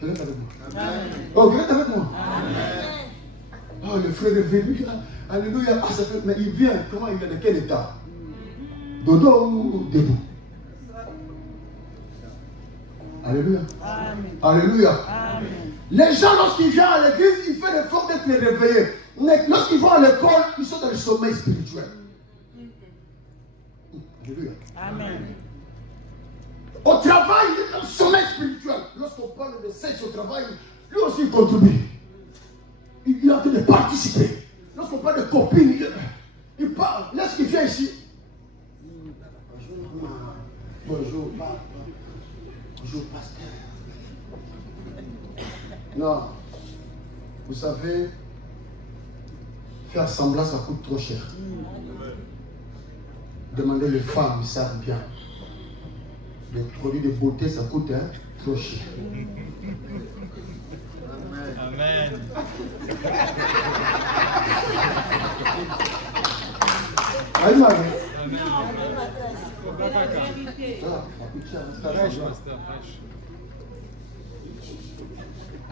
Quelqu'un est avec moi? Amen. Oh, quelqu'un est avec moi? Amen. Oh, le frère est venu là. Alléluia. Ah, ça fait, mais il vient, comment il vient? De quel état? Dodo ou debout? Alléluia. Amen. Alléluia. Amen. Les gens, lorsqu'ils viennent à l'église, ils font l'effort d'être réveillés. Mais lorsqu'ils vont à l'école, ils sont dans le sommeil spirituel. Alléluia. Amen. Au travail, il est dans le sommeil spirituel. Lorsqu'on parle de sexe au travail, lui aussi il contribue. Il est en train de participer. Lorsqu'on parle de copines, il parle. Lorsqu'il vient ici. Bonjour, maman. Bonjour, papa. Bonjour, pasteur. Non. Vous savez, faire semblant, ça coûte trop cher. Demandez les femmes, ils savent bien. Les produits de beauté, ça coûte trop cher. Amen. Amen.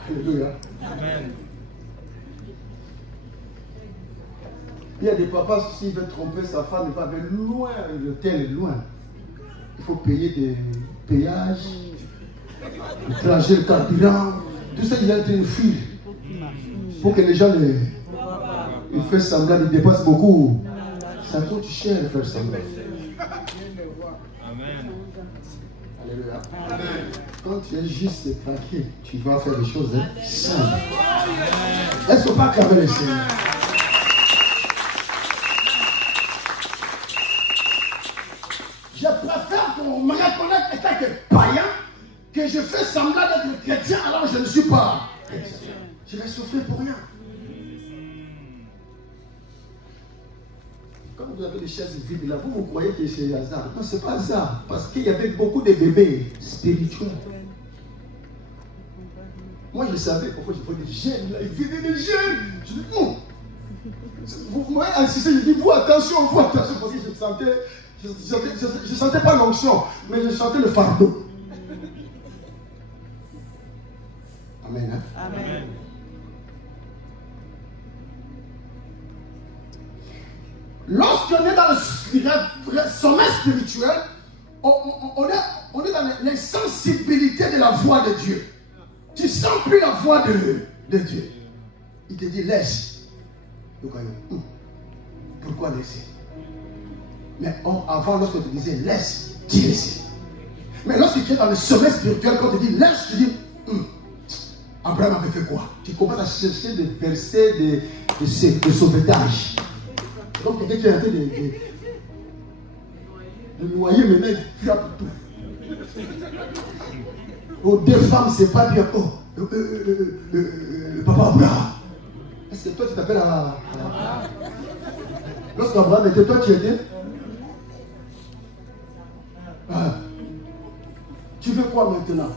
Alléluia. Amen. Il y a des papas, s'il veut tromper sa femme, il va aller loin, l'hôtel est loin. Il faut payer des péages, le trajet, le carburant, tout ça, il y a une fuite. Pour que les gens ils fassent semblant, ils dépassent beaucoup. Ça coûte cher de faire semblant. Amen. Alléluia. Quand tu es juste et tranquille, tu vas faire des choses simples. Est-ce qu'on peut acclamer le Seigneur? Je préfère qu'on me reconnaisse étant que païen, que je fais semblant d'être chrétien alors que je ne suis pas chrétien. Je vais souffrir pour rien. Quand vous avez des chaises vides là, vous croyez que c'est hasard. Non, ce n'est pas hasard. Parce qu'il y avait beaucoup de bébés spirituels. Moi, je savais pourquoi je vois des jeunes là. Ils viennent des jeunes. Je dis, non. Vous m'avez insisté, je dis, vous attention, parce que je ne sentais pas l'onction, mais je sentais le fardeau. Amen. Hein? Amen. Lorsqu'on est dans le sommet spirituel, on est dans l'insensibilité de la voix de Dieu. Tu ne sens plus la voix de Dieu. Il te dit, laisse. Pourquoi laisser? Mais avant, lorsqu'on te disait, laisse, tu laissais. Mais lorsque tu es dans le sommet spirituel, quand on te dit, laisse, tu dis, Abraham avait fait quoi? Tu commences à chercher des versets de sauvetage. Donc, quelqu'un qui est en train de noyer, maintenant, il frappe tout. Oh, deux femmes, c'est pas bien. Oh, papa Abraham. Est-ce que toi, tu t'appelles à... Lorsqu'Abraham était, toi, tu étais... Tu veux quoi maintenant?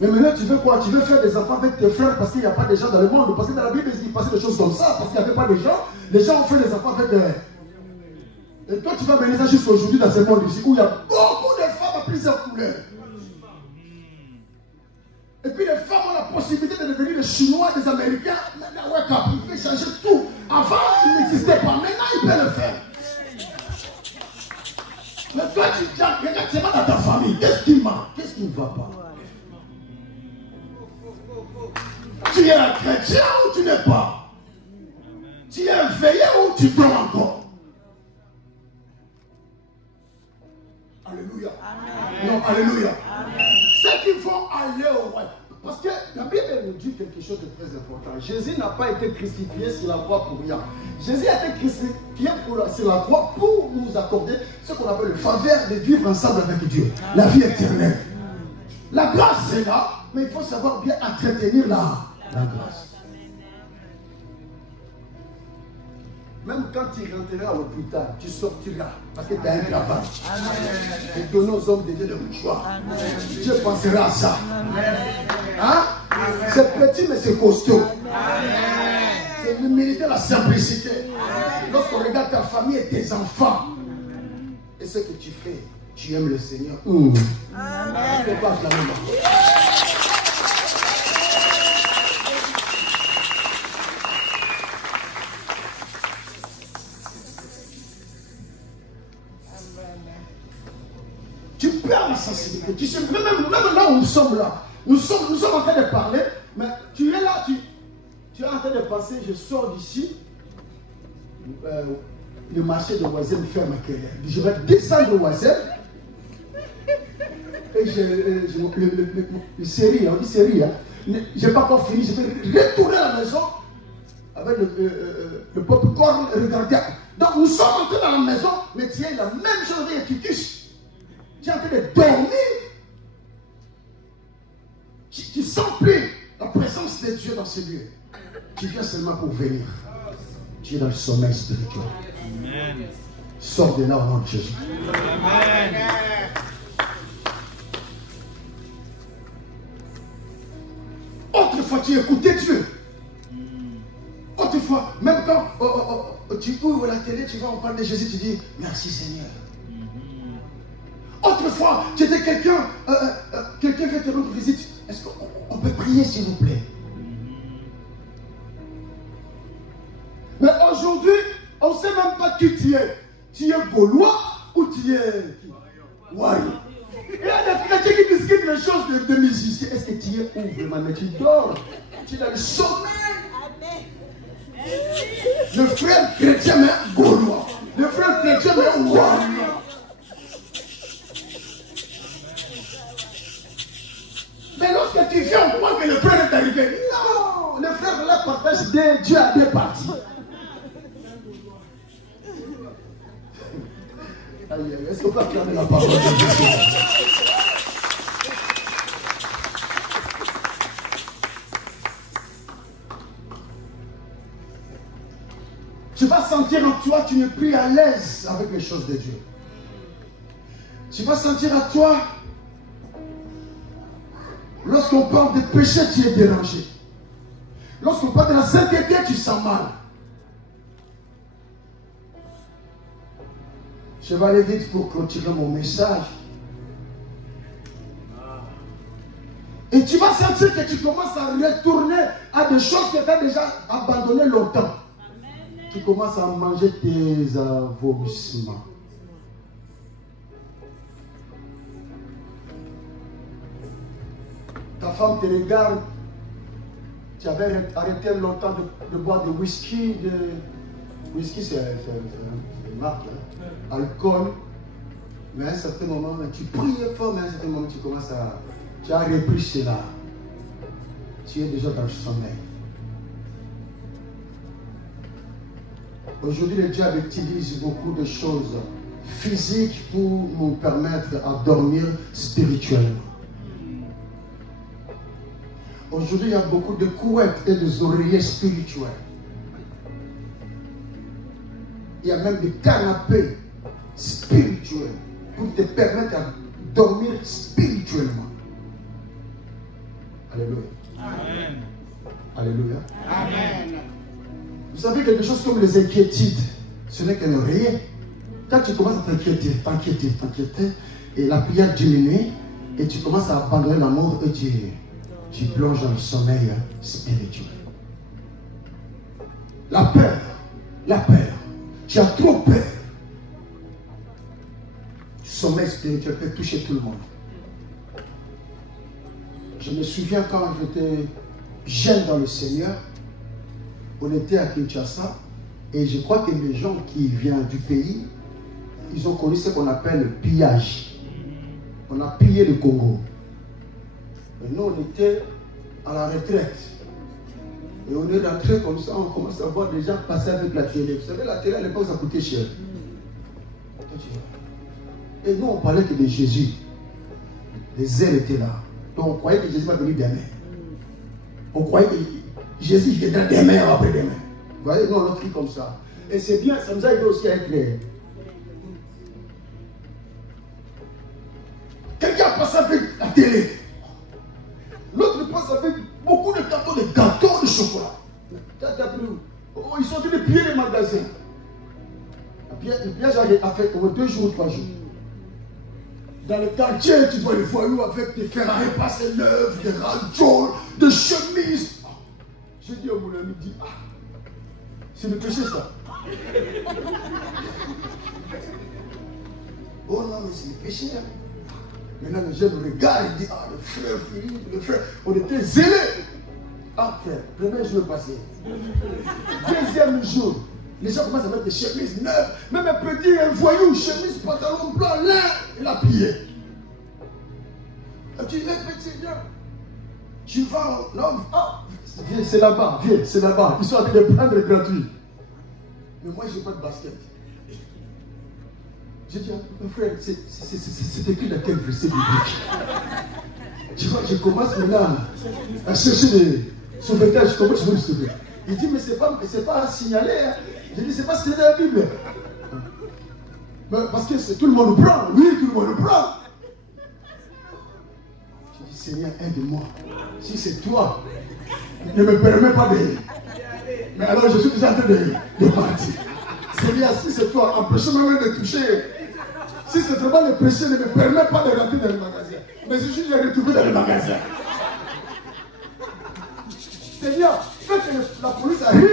Mais maintenant, tu veux quoi? Tu veux faire des enfants avec tes frères parce qu'il n'y a pas de gens dans le monde. Parce que dans la Bible, il passait des choses comme ça. Parce qu'il n'y avait pas de gens. Les gens ont fait des enfants avec eux. Et toi, tu vas mener ça jusqu'à aujourd'hui dans ce monde ici où il y a beaucoup de femmes à plusieurs couleurs. Et puis les femmes ont la possibilité de devenir des Chinois, des Américains. Maintenant, ouais, il peut changer tout. Avant, il n'existait pas. Maintenant, il peut le faire. Mais toi, tu regardes, c'est pas dans ta famille. Qu'est-ce qui manque? Qu'est-ce qui ne va pas? Tu es un chrétien ou tu n'es pas? Tu es éveillé ou tu dors encore? Alléluia. Amen. Non, alléluia. Ceux qui vont aller au roi. Parce que la Bible nous dit quelque chose de très important. Jésus n'a pas été crucifié sur la croix pour rien. Jésus a été crucifié sur la croix pour nous accorder ce qu'on appelle le faveur de vivre ensemble avec Dieu. La vie éternelle. La grâce c'est là, mais il faut savoir bien entretenir la grâce. Même quand tu rentreras à l'hôpital, tu sortiras parce que tu as un travail. Et donner aux hommes de Dieu le mouchoir. Dieu pensera à ça. Hein? C'est petit mais c'est costaud. C'est l'humilité, la simplicité. Lorsqu'on regarde ta famille et tes enfants, et ce que tu fais, tu aimes le Seigneur. Tu ne fais pas la même chose. Tu perds la sensibilité. Tu sais, même là où nous sommes là, nous sommes en train de parler, mais tu es là, tu es en train de passer, je sors d'ici, le marché de Oisem ferme à quelle heure? Je vais descendre de Oisem, et une série, on dit série, hein. Je n'ai pas encore fini, je vais retourner à la maison avec le popcorn, regarder. Donc nous sommes entrés dans la maison, mais tu as la même chose avec Titus. Tu es en train de dormir. Tu ne sens plus la présence de Dieu dans ce lieu. Tu viens seulement pour venir. Tu es dans le sommeil spirituel. Amen. Sors de là au nom de Jésus. Amen. Autrefois, tu écoutais Dieu. Autrefois, même quand tu ouvres la télé, tu vois, on parle de Jésus, tu dis merci Seigneur. Autrefois, tu étais quelqu'un, quelqu'un fait te rendre visite. Est-ce qu'on peut prier s'il vous plaît? Mais aujourd'hui, on ne sait même pas qui tu es. Tu es Gaulois ou tu es Wari. Il y a des chrétiens qui discutent les choses de musiciens. Est-ce que tu es où vraiment? Mais tu dors. Tu es dans le sommeil. Le frère chrétien mais Gaulois. Le frère chrétien mais Wari. Mais lorsque tu viens, on croit que le frère est arrivé. Non, le frère là partage Dieu à deux parties. Est-ce qu'on peut acclamer la parole de Dieu? Tu vas sentir en toi, tu n'es plus à l'aise avec les choses de Dieu. Tu vas sentir à toi, lorsqu'on parle de péché, tu es dérangé. Lorsqu'on parle de la sainteté, tu sens mal. Je vais aller vite pour clôturer mon message. Et tu vas sentir que tu commences à retourner à des choses que tu as déjà abandonnées longtemps. Tu commences à manger tes vomissements. Ta femme te regarde. Tu avais arrêté longtemps de boire de whisky. Whisky, c'est une marque. Hein? Alcool. Mais à un certain moment, tu priais fort, mais à un certain moment, tu commences à... Tu as repris cela. Tu es déjà dans le sommeil. Aujourd'hui, le diable utilise beaucoup de choses physiques pour nous permettre à dormir spirituellement. Aujourd'hui, il y a beaucoup de couettes et des oreillers spirituels. Il y a même des canapés spirituels pour te permettre de dormir spirituellement. Alléluia. Amen. Alléluia. Amen. Vous savez que des choses comme les inquiétudes, ce n'est qu'un oreiller. Quand tu commences à t'inquiéter, et la prière diminue, et tu commences à abandonner l'amour, et tu plonges dans le sommeil spirituel. La peur. Tu as trop peur. Le sommeil spirituel peut toucher tout le monde. Je me souviens quand j'étais jeune dans le Seigneur, on était à Kinshasa, et je crois que les gens qui viennent du pays, ils ont connu ce qu'on appelle le pillage. On a pillé le Congo. Et nous, on était à la retraite. Et on est rentré comme ça, on commence à voir des gens passer avec la télé. Vous savez, la télé à l'époque, ça coûtait cher. Et nous, on parlait que de Jésus. Les ailes étaient là. Donc, on croyait que Jésus va venir demain. On croyait que Jésus viendra demain ou après-demain. Vous voyez, nous, on a pris comme ça. Et c'est bien, ça nous a aidé aussi à être clair. Quelqu'un passe avec la télé. L'autre passe avec beaucoup de cartons de gâteaux de chocolat. Ils sont venus piller les magasins. Le pillage a fait comme 2 jours ou 3 jours. Dans le quartier, tu vois les voyous avec des Ferrari passés neufs, des radios, des chemises. J'ai dit à mon ami, dit, ah, c'est le péché ça. Oh non, mais c'est le péché. Hein. Maintenant, les jeunes regardent et disent, ah, le frère Philippe, le frère, on était zélés. Ah, frère, premier jour passé. Deuxième jour, les gens commencent à mettre des chemises neuves, même un petit un voyou, chemise, pantalon blanc, lin, il a plié. Et tu dis, petit, viens. Tu vas, non, ah, viens, c'est là-bas, viens, c'est là-bas. Ils sont en train de prendre gratuit. Mais moi, je n'ai pas de basket. J'ai dit, mon frère, c'est écrit dans quel verset biblique? Tu vois, je commence maintenant à chercher des sauvetage, comment je veux le sauver? Il dit, mais c'est pas à signaler. Hein. J'ai dit, c'est pas ce qu'il y a dans la Bible. Mais parce que tout le monde le prend. Oui, tout le monde le prend. J'ai dit, Seigneur, aide-moi. Si c'est toi, ne me permets pas de... Mais alors, je suis déjà en train de partir. Seigneur, si c'est toi, empêche-moi de toucher. Si c'est vraiment le péché, ne me permets pas de rentrer dans le magasin. Mais je suis retrouvé dans le magasin. Seigneur, fais que la police arrive,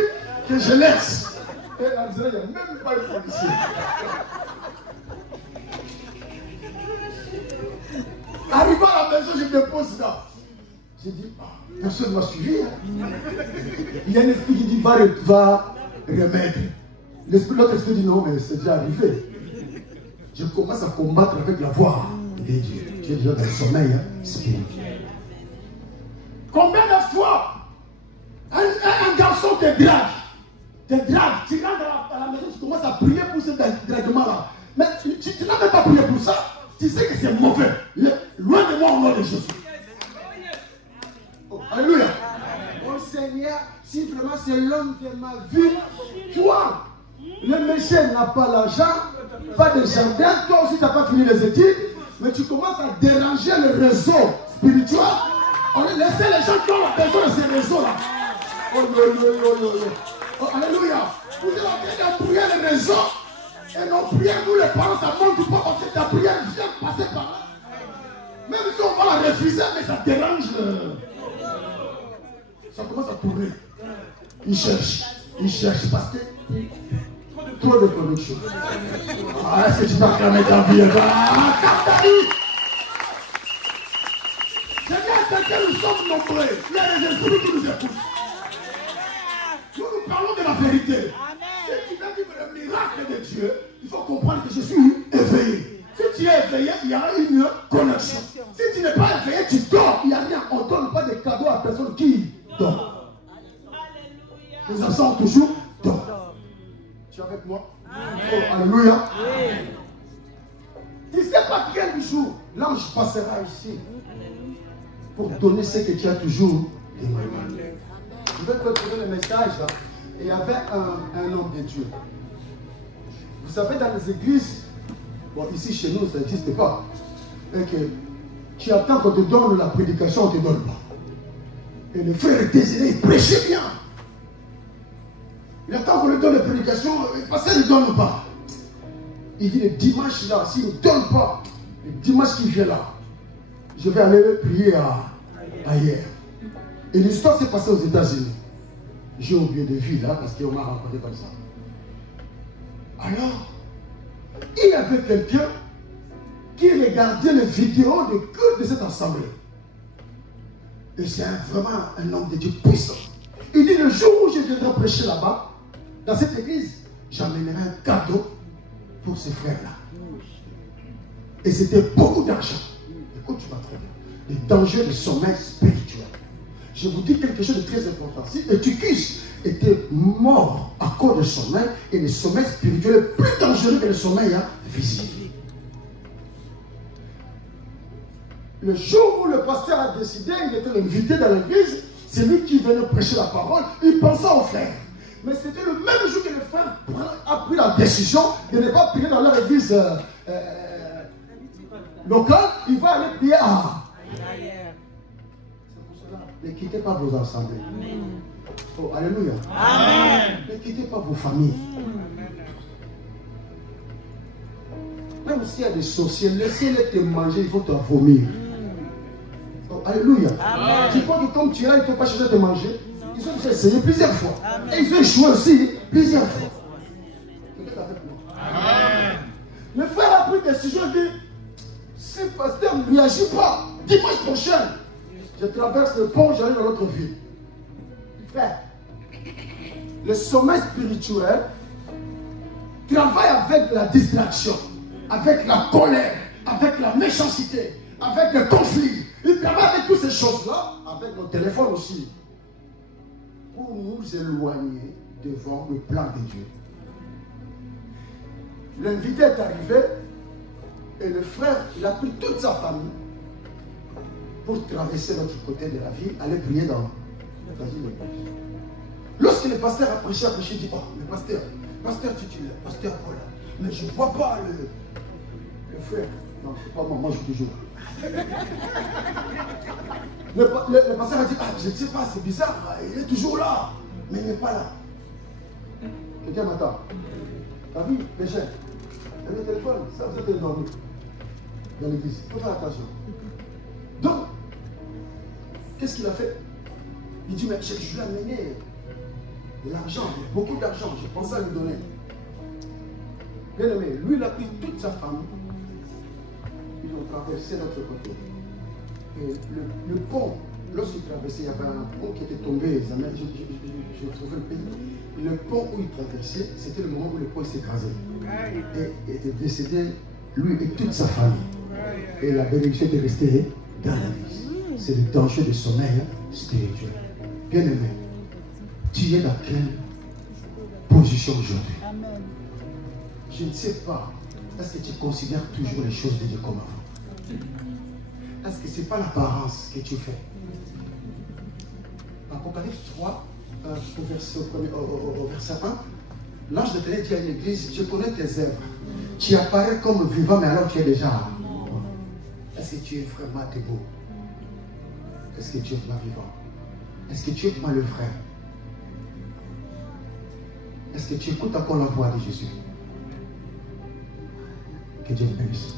que je laisse. Et là, il n'y a même pas de policier. Arrivant à la maison, je me pose là. J'ai dit, ah, personne ne m'a suivi. Hein. Il y a un esprit qui dit, va remettre. L'autre esprit dit, non, mais c'est déjà arrivé. Je commence à combattre avec la voix de Dieu. Tu es déjà dans le sommeil hein, spirituel. Combien de fois un garçon te drague, tu rentres à la maison, tu commences à prier pour ce draguement-là. Mais tu n'as même pas prié pour ça. Tu sais que c'est mauvais. Loin de moi au nom de Jésus. Oh, alléluia. Oh Seigneur, si vraiment c'est l'homme de ma vie, toi, le méchant n'a pas l'argent, pas de jardin, toi aussi tu n'as pas fini les études, mais tu commences à déranger le réseau spirituel. On laisse les gens qui ont besoin de ces réseaux-là. Oh, oh, alléluia. Vous êtes en train de prier les réseaux. Et nos prières, nous les parents, ça monte pas parce que ta prière vient passer par là. Même si on va la refuser, mais ça dérange. Ça commence à tourner. Il cherche parce que trop de connexion. Ah, est-ce que tu vas cramer ta vie? Seigneur, quelqu'un nous sommes nombreux. Il y a des esprits qui nous écoutent. Nous parlons de la vérité. Si tu veux vivre le miracle de Dieu, il faut comprendre que je suis éveillé. Si tu es éveillé, il y a une connexion. Si tu n'es pas éveillé, tu dors. Il n'y a rien. On ne donne pas de cadeaux à personne qui dort. Les absents toujours dorment. Tu es avec moi? Oh, alléluia. Tu ne sais pas quel jour l'ange passera ici pour donner ce que tu as toujours demandé. Je vais te donner le message là. Et il y avait un homme de Dieu. Vous savez, dans les églises, bon, ici chez nous, ça n'existe pas. Et que tu attends qu'on te donne la prédication, on ne te donne pas. Et le frère désiré, il prêchait bien. Il attend qu'on lui donne la prédication, le pasteur ne donne pas. Il dit le dimanche là, s'il ne donne pas, le dimanche qui vient là, je vais aller prier ailleurs. Et l'histoire s'est passée aux États-Unis. J'ai oublié de vivre là parce qu'on m'a rencontré comme ça. Alors, il y avait quelqu'un qui regardait les vidéos de culte de cette assemblée. Et c'est vraiment un homme de Dieu puissant. Il dit le jour où je viendrai prêcher là-bas, dans cette église, j'amènerai un cadeau pour ces frères-là. Et c'était beaucoup d'argent. Écoute, tu vas très bien. Les dangers du sommeil spirituel. Je vous dis quelque chose de très important. Si Eutychus était mort à cause du sommeil, et le sommeil spirituel est plus dangereux que le sommeil physique. Le jour où le pasteur a décidé, il était invité dans l'église, c'est lui qui venait prêcher la parole, il pensait aux frères. Mais c'était le même jour que le frère a pris la décision de ne pas prier dans leur église locale. Il va aller prier à... C'est pour cela, ne quittez pas vos assemblées. Oh, alléluia. Amen. Ne quittez pas vos familles. Même s'il y a des sorciers, laissez-les te manger, il faut te vomir. Oh, alléluia. Amen. Tu crois que comme tu es là, ils ne t'ont pas cherché à te manger? Ils ont déjà essayé plusieurs fois. Amen. Et ils ont échoué aussi plusieurs fois. Amen. Le frère a pris décision de si le pasteur ne réagit pas, dimanche prochain, je traverse le pont, j'arrive dans l'autre ville. Frère, le sommeil spirituel travaille avec la distraction, avec la colère, avec la méchanceté, avec le conflit. Il travaille avec toutes ces choses-là, avec nos téléphones aussi, pour nous éloigner devant le plan de Dieu. L'invité est arrivé et le frère, il a pris toute sa famille pour traverser l'autre côté de la ville, aller prier dans une église. Lorsque le pasteur a prêché, il dit, oh, mais pasteur titulaire, pasteur Paul, mais je ne vois pas le frère. Non, c'est pas moi je suis toujours. Le pasteur a dit, ah, je ne sais pas, c'est bizarre, il est toujours là, mais il n'est pas là. Quelqu'un m'attend. T'as vu, péché? Il y a le téléphone, ça vous êtes dormi dans l'église. Il faut faire attention. Donc, qu'est-ce qu'il a fait? Il dit, mais je lui ai amené de l'argent, beaucoup d'argent, je pensais à lui donner. Bien aimé, lui, il a pris toute sa famille. Ils ont traversé l'autre côté. Et le pont, lorsqu'il traversait, il y avait un pont qui était tombé. Je trouvais le pays. Le pont où il traversait, c'était le moment où le pont s'est écrasé. Et était décédé, lui et toute sa famille. Et la bénédiction était restée dans l'église. C'est le danger du sommeil spirituel. Bien aimé, tu es dans quelle position aujourd'hui? Je ne sais pas. Est-ce que tu considères toujours les choses de Dieu comme avant? Est-ce que ce n'est pas l'apparence que tu fais? Apocalypse 3, au verset 1, l'ange de l'Éternel dit à une église, je connais tes œuvres. Tu apparais comme vivant, mais alors tu es déjà mort. Est-ce que tu es vraiment debout? Est-ce que tu es vraiment vivant? Est-ce que tu es vraiment le vrai? Est-ce que tu écoutes encore la voix de Jésus? Que Dieu vous bénisse.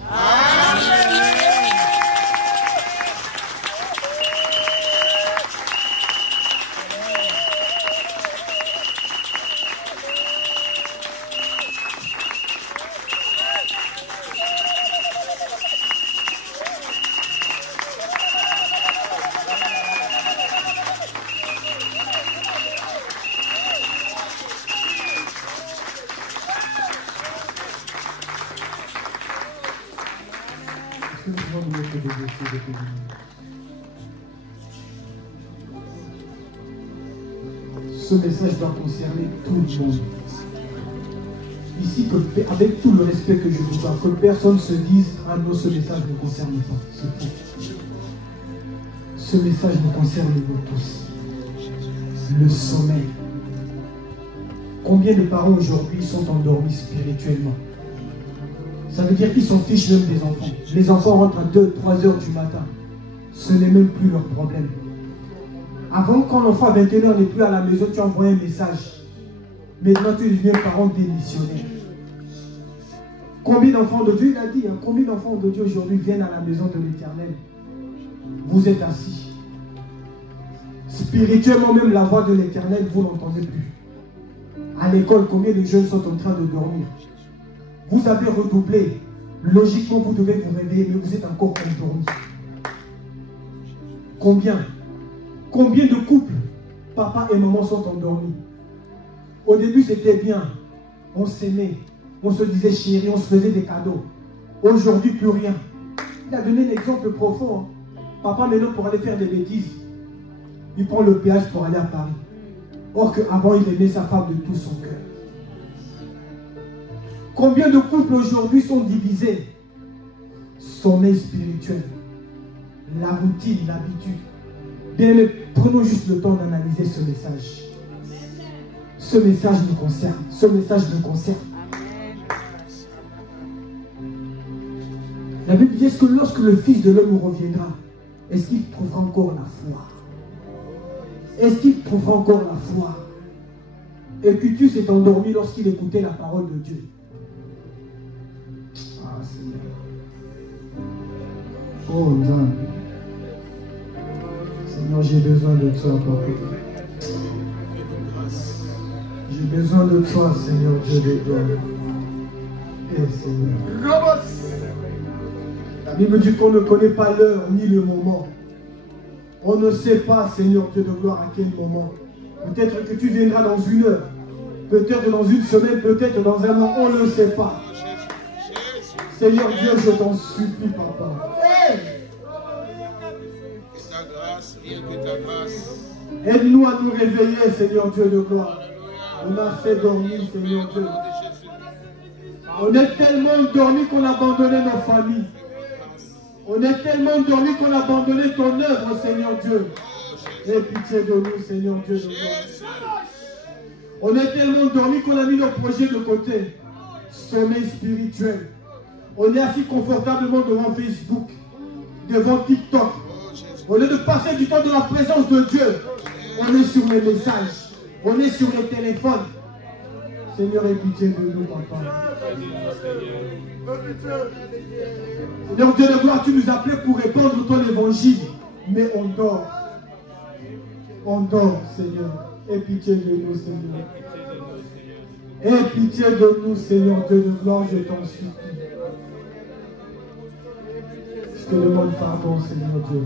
Ce message doit concerner tout le monde. Ici, avec tout le respect que je vous dois, que personne se dise « Ah non, ce message ne concerne pas ». C'est faux. Ce message nous concerne nous tous. Le sommeil. Combien de parents aujourd'hui sont endormis spirituellement? Ça veut dire qu'ils s'en fichent même des enfants. Les enfants rentrent à 2-3 heures du matin. Ce n'est même plus leur problème. Avant, quand l'enfant à 21h n'est plus à la maison, tu envoies un message. Maintenant, tu deviens parent démissionnaire. Combien d'enfants de Dieu, il a dit, hein, combien d'enfants de Dieu aujourd'hui viennent à la maison de l'Éternel? Vous êtes assis. Spirituellement, même la voix de l'Éternel, vous n'entendez plus. À l'école, combien de jeunes sont en train de dormir? Vous avez redoublé. Logiquement, vous devez vous réveiller, mais vous êtes encore endormi. Combien de couples, papa et maman, sont endormis? Au début, c'était bien. On s'aimait. On se disait chérie, on se faisait des cadeaux. Aujourd'hui, plus rien. Il a donné un exemple profond. Hein. Papa, maintenant, pour aller faire des bêtises, il prend le péage pour aller à Paris. Or qu'avant, il aimait sa femme de tout son cœur. Combien de couples aujourd'hui sont divisés? Sommeil spirituel, la routine, l'habitude. Bien aimé, prenons juste le temps d'analyser ce message. Ce message nous concerne. Ce message nous concerne. La Bible dit que lorsque le Fils de l'homme reviendra, est-ce qu'il trouvera encore la foi? Est-ce qu'il trouvera encore la foi? Épicure s'est endormi lorsqu'il écoutait la parole de Dieu. Ah Seigneur. Oh non. Seigneur, j'ai besoin de toi, papa. J'ai besoin de toi, Seigneur Dieu de gloire. Eh Seigneur. La Bible dit qu'on ne connaît pas l'heure ni le moment. On ne sait pas, Seigneur Dieu de gloire, à quel moment. Peut-être que tu viendras dans une heure. Peut-être dans une semaine, peut-être dans un mois. On ne sait pas. Seigneur Dieu, je t'en supplie, papa. Aide-nous à nous réveiller, Seigneur Dieu de gloire. On a fait dormir, Seigneur Dieu. On est tellement endormis qu'on a abandonné nos familles. On est tellement endormis qu'on a abandonné ton œuvre, Seigneur Dieu. Aie pitié de nous, Seigneur Dieu de gloire. On est tellement endormis qu'on a mis nos projets de côté. Sommeil spirituel. On est assis confortablement devant Facebook, devant TikTok. Au lieu de passer du temps dans la présence de Dieu, on est sur les messages, on est sur les téléphones. Seigneur, aie pitié de nous, papa. Seigneur Dieu de gloire, tu nous appelais pour répandre ton évangile, mais on dort. On dort, Seigneur. Aie pitié de nous, Seigneur. Aie pitié de nous, Seigneur Dieu de gloire, je t'en supplie. Je te demande pardon, Seigneur Dieu.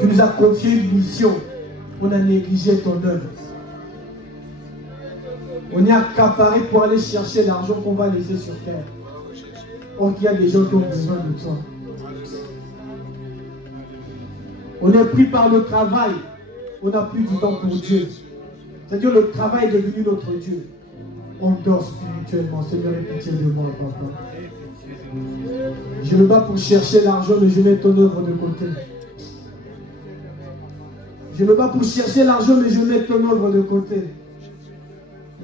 Tu nous as confié une mission. On a négligé ton œuvre. On est accaparé pour aller chercher l'argent qu'on va laisser sur terre. Or qu'il y a des gens qui ont besoin de toi. On est pris par le travail. On n'a plus du temps pour Dieu. C'est-à-dire le travail est devenu notre Dieu. On dort spirituellement. Seigneur, aie pitié de moi, papa. Je me bats pour chercher l'argent, mais je mets ton œuvre de côté. Je me bats pour chercher l'argent, mais je mets ton œuvre de côté.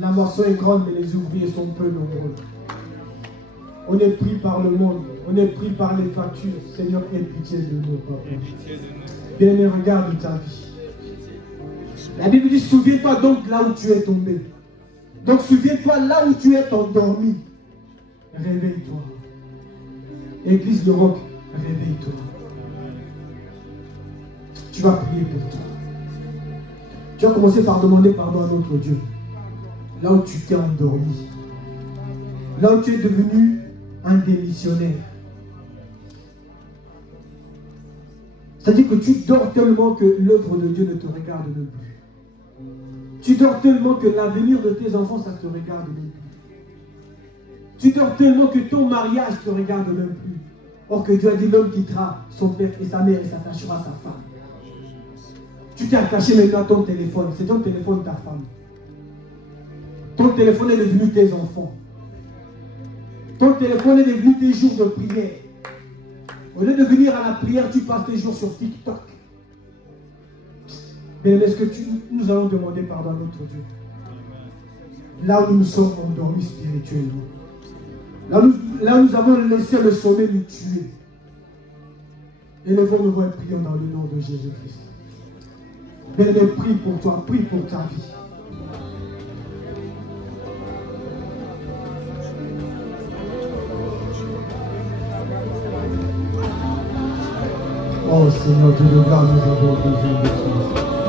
La moisson est grande, mais les ouvriers sont peu nombreux. On est pris par le monde. On est pris par les factures. Seigneur, aie pitié de nous, papa. Bien-aimé, regarde ta vie. La Bible dit, souviens-toi donc là où tu es tombé. Donc souviens-toi là où tu es endormi. Réveille-toi. Église de Roc, réveille-toi. Tu vas prier pour toi. Tu vas commencer par demander pardon à notre Dieu. Là où tu t'es endormi. Là où tu es devenu un démissionnaire. C'est-à-dire que tu dors tellement que l'œuvre de Dieu ne te regarde même plus. Tu dors tellement que l'avenir de tes enfants, ça ne te regarde même plus. Tu dors tellement que ton mariage ne te regarde même plus. Or que Dieu a dit l'homme quittera son père et sa mère et s'attachera à sa femme. Tu t'es attaché maintenant à ton téléphone. C'est ton téléphone ta femme. Ton téléphone est devenu tes enfants. Ton téléphone est devenu tes jours de prière. Au lieu de venir à la prière, tu passes tes jours sur TikTok. Mais est-ce que nous allons demander pardon à notre Dieu? Là où nous sommes endormis spirituellement. Là où nous avons laissé le sommeil nous tuer. Élevons nos voix et prions dans le nom de Jésus-Christ. Bien-aimé, prie pour toi, prie pour ta vie. Oh Seigneur Dieu de gloire, nous avons besoin de toi.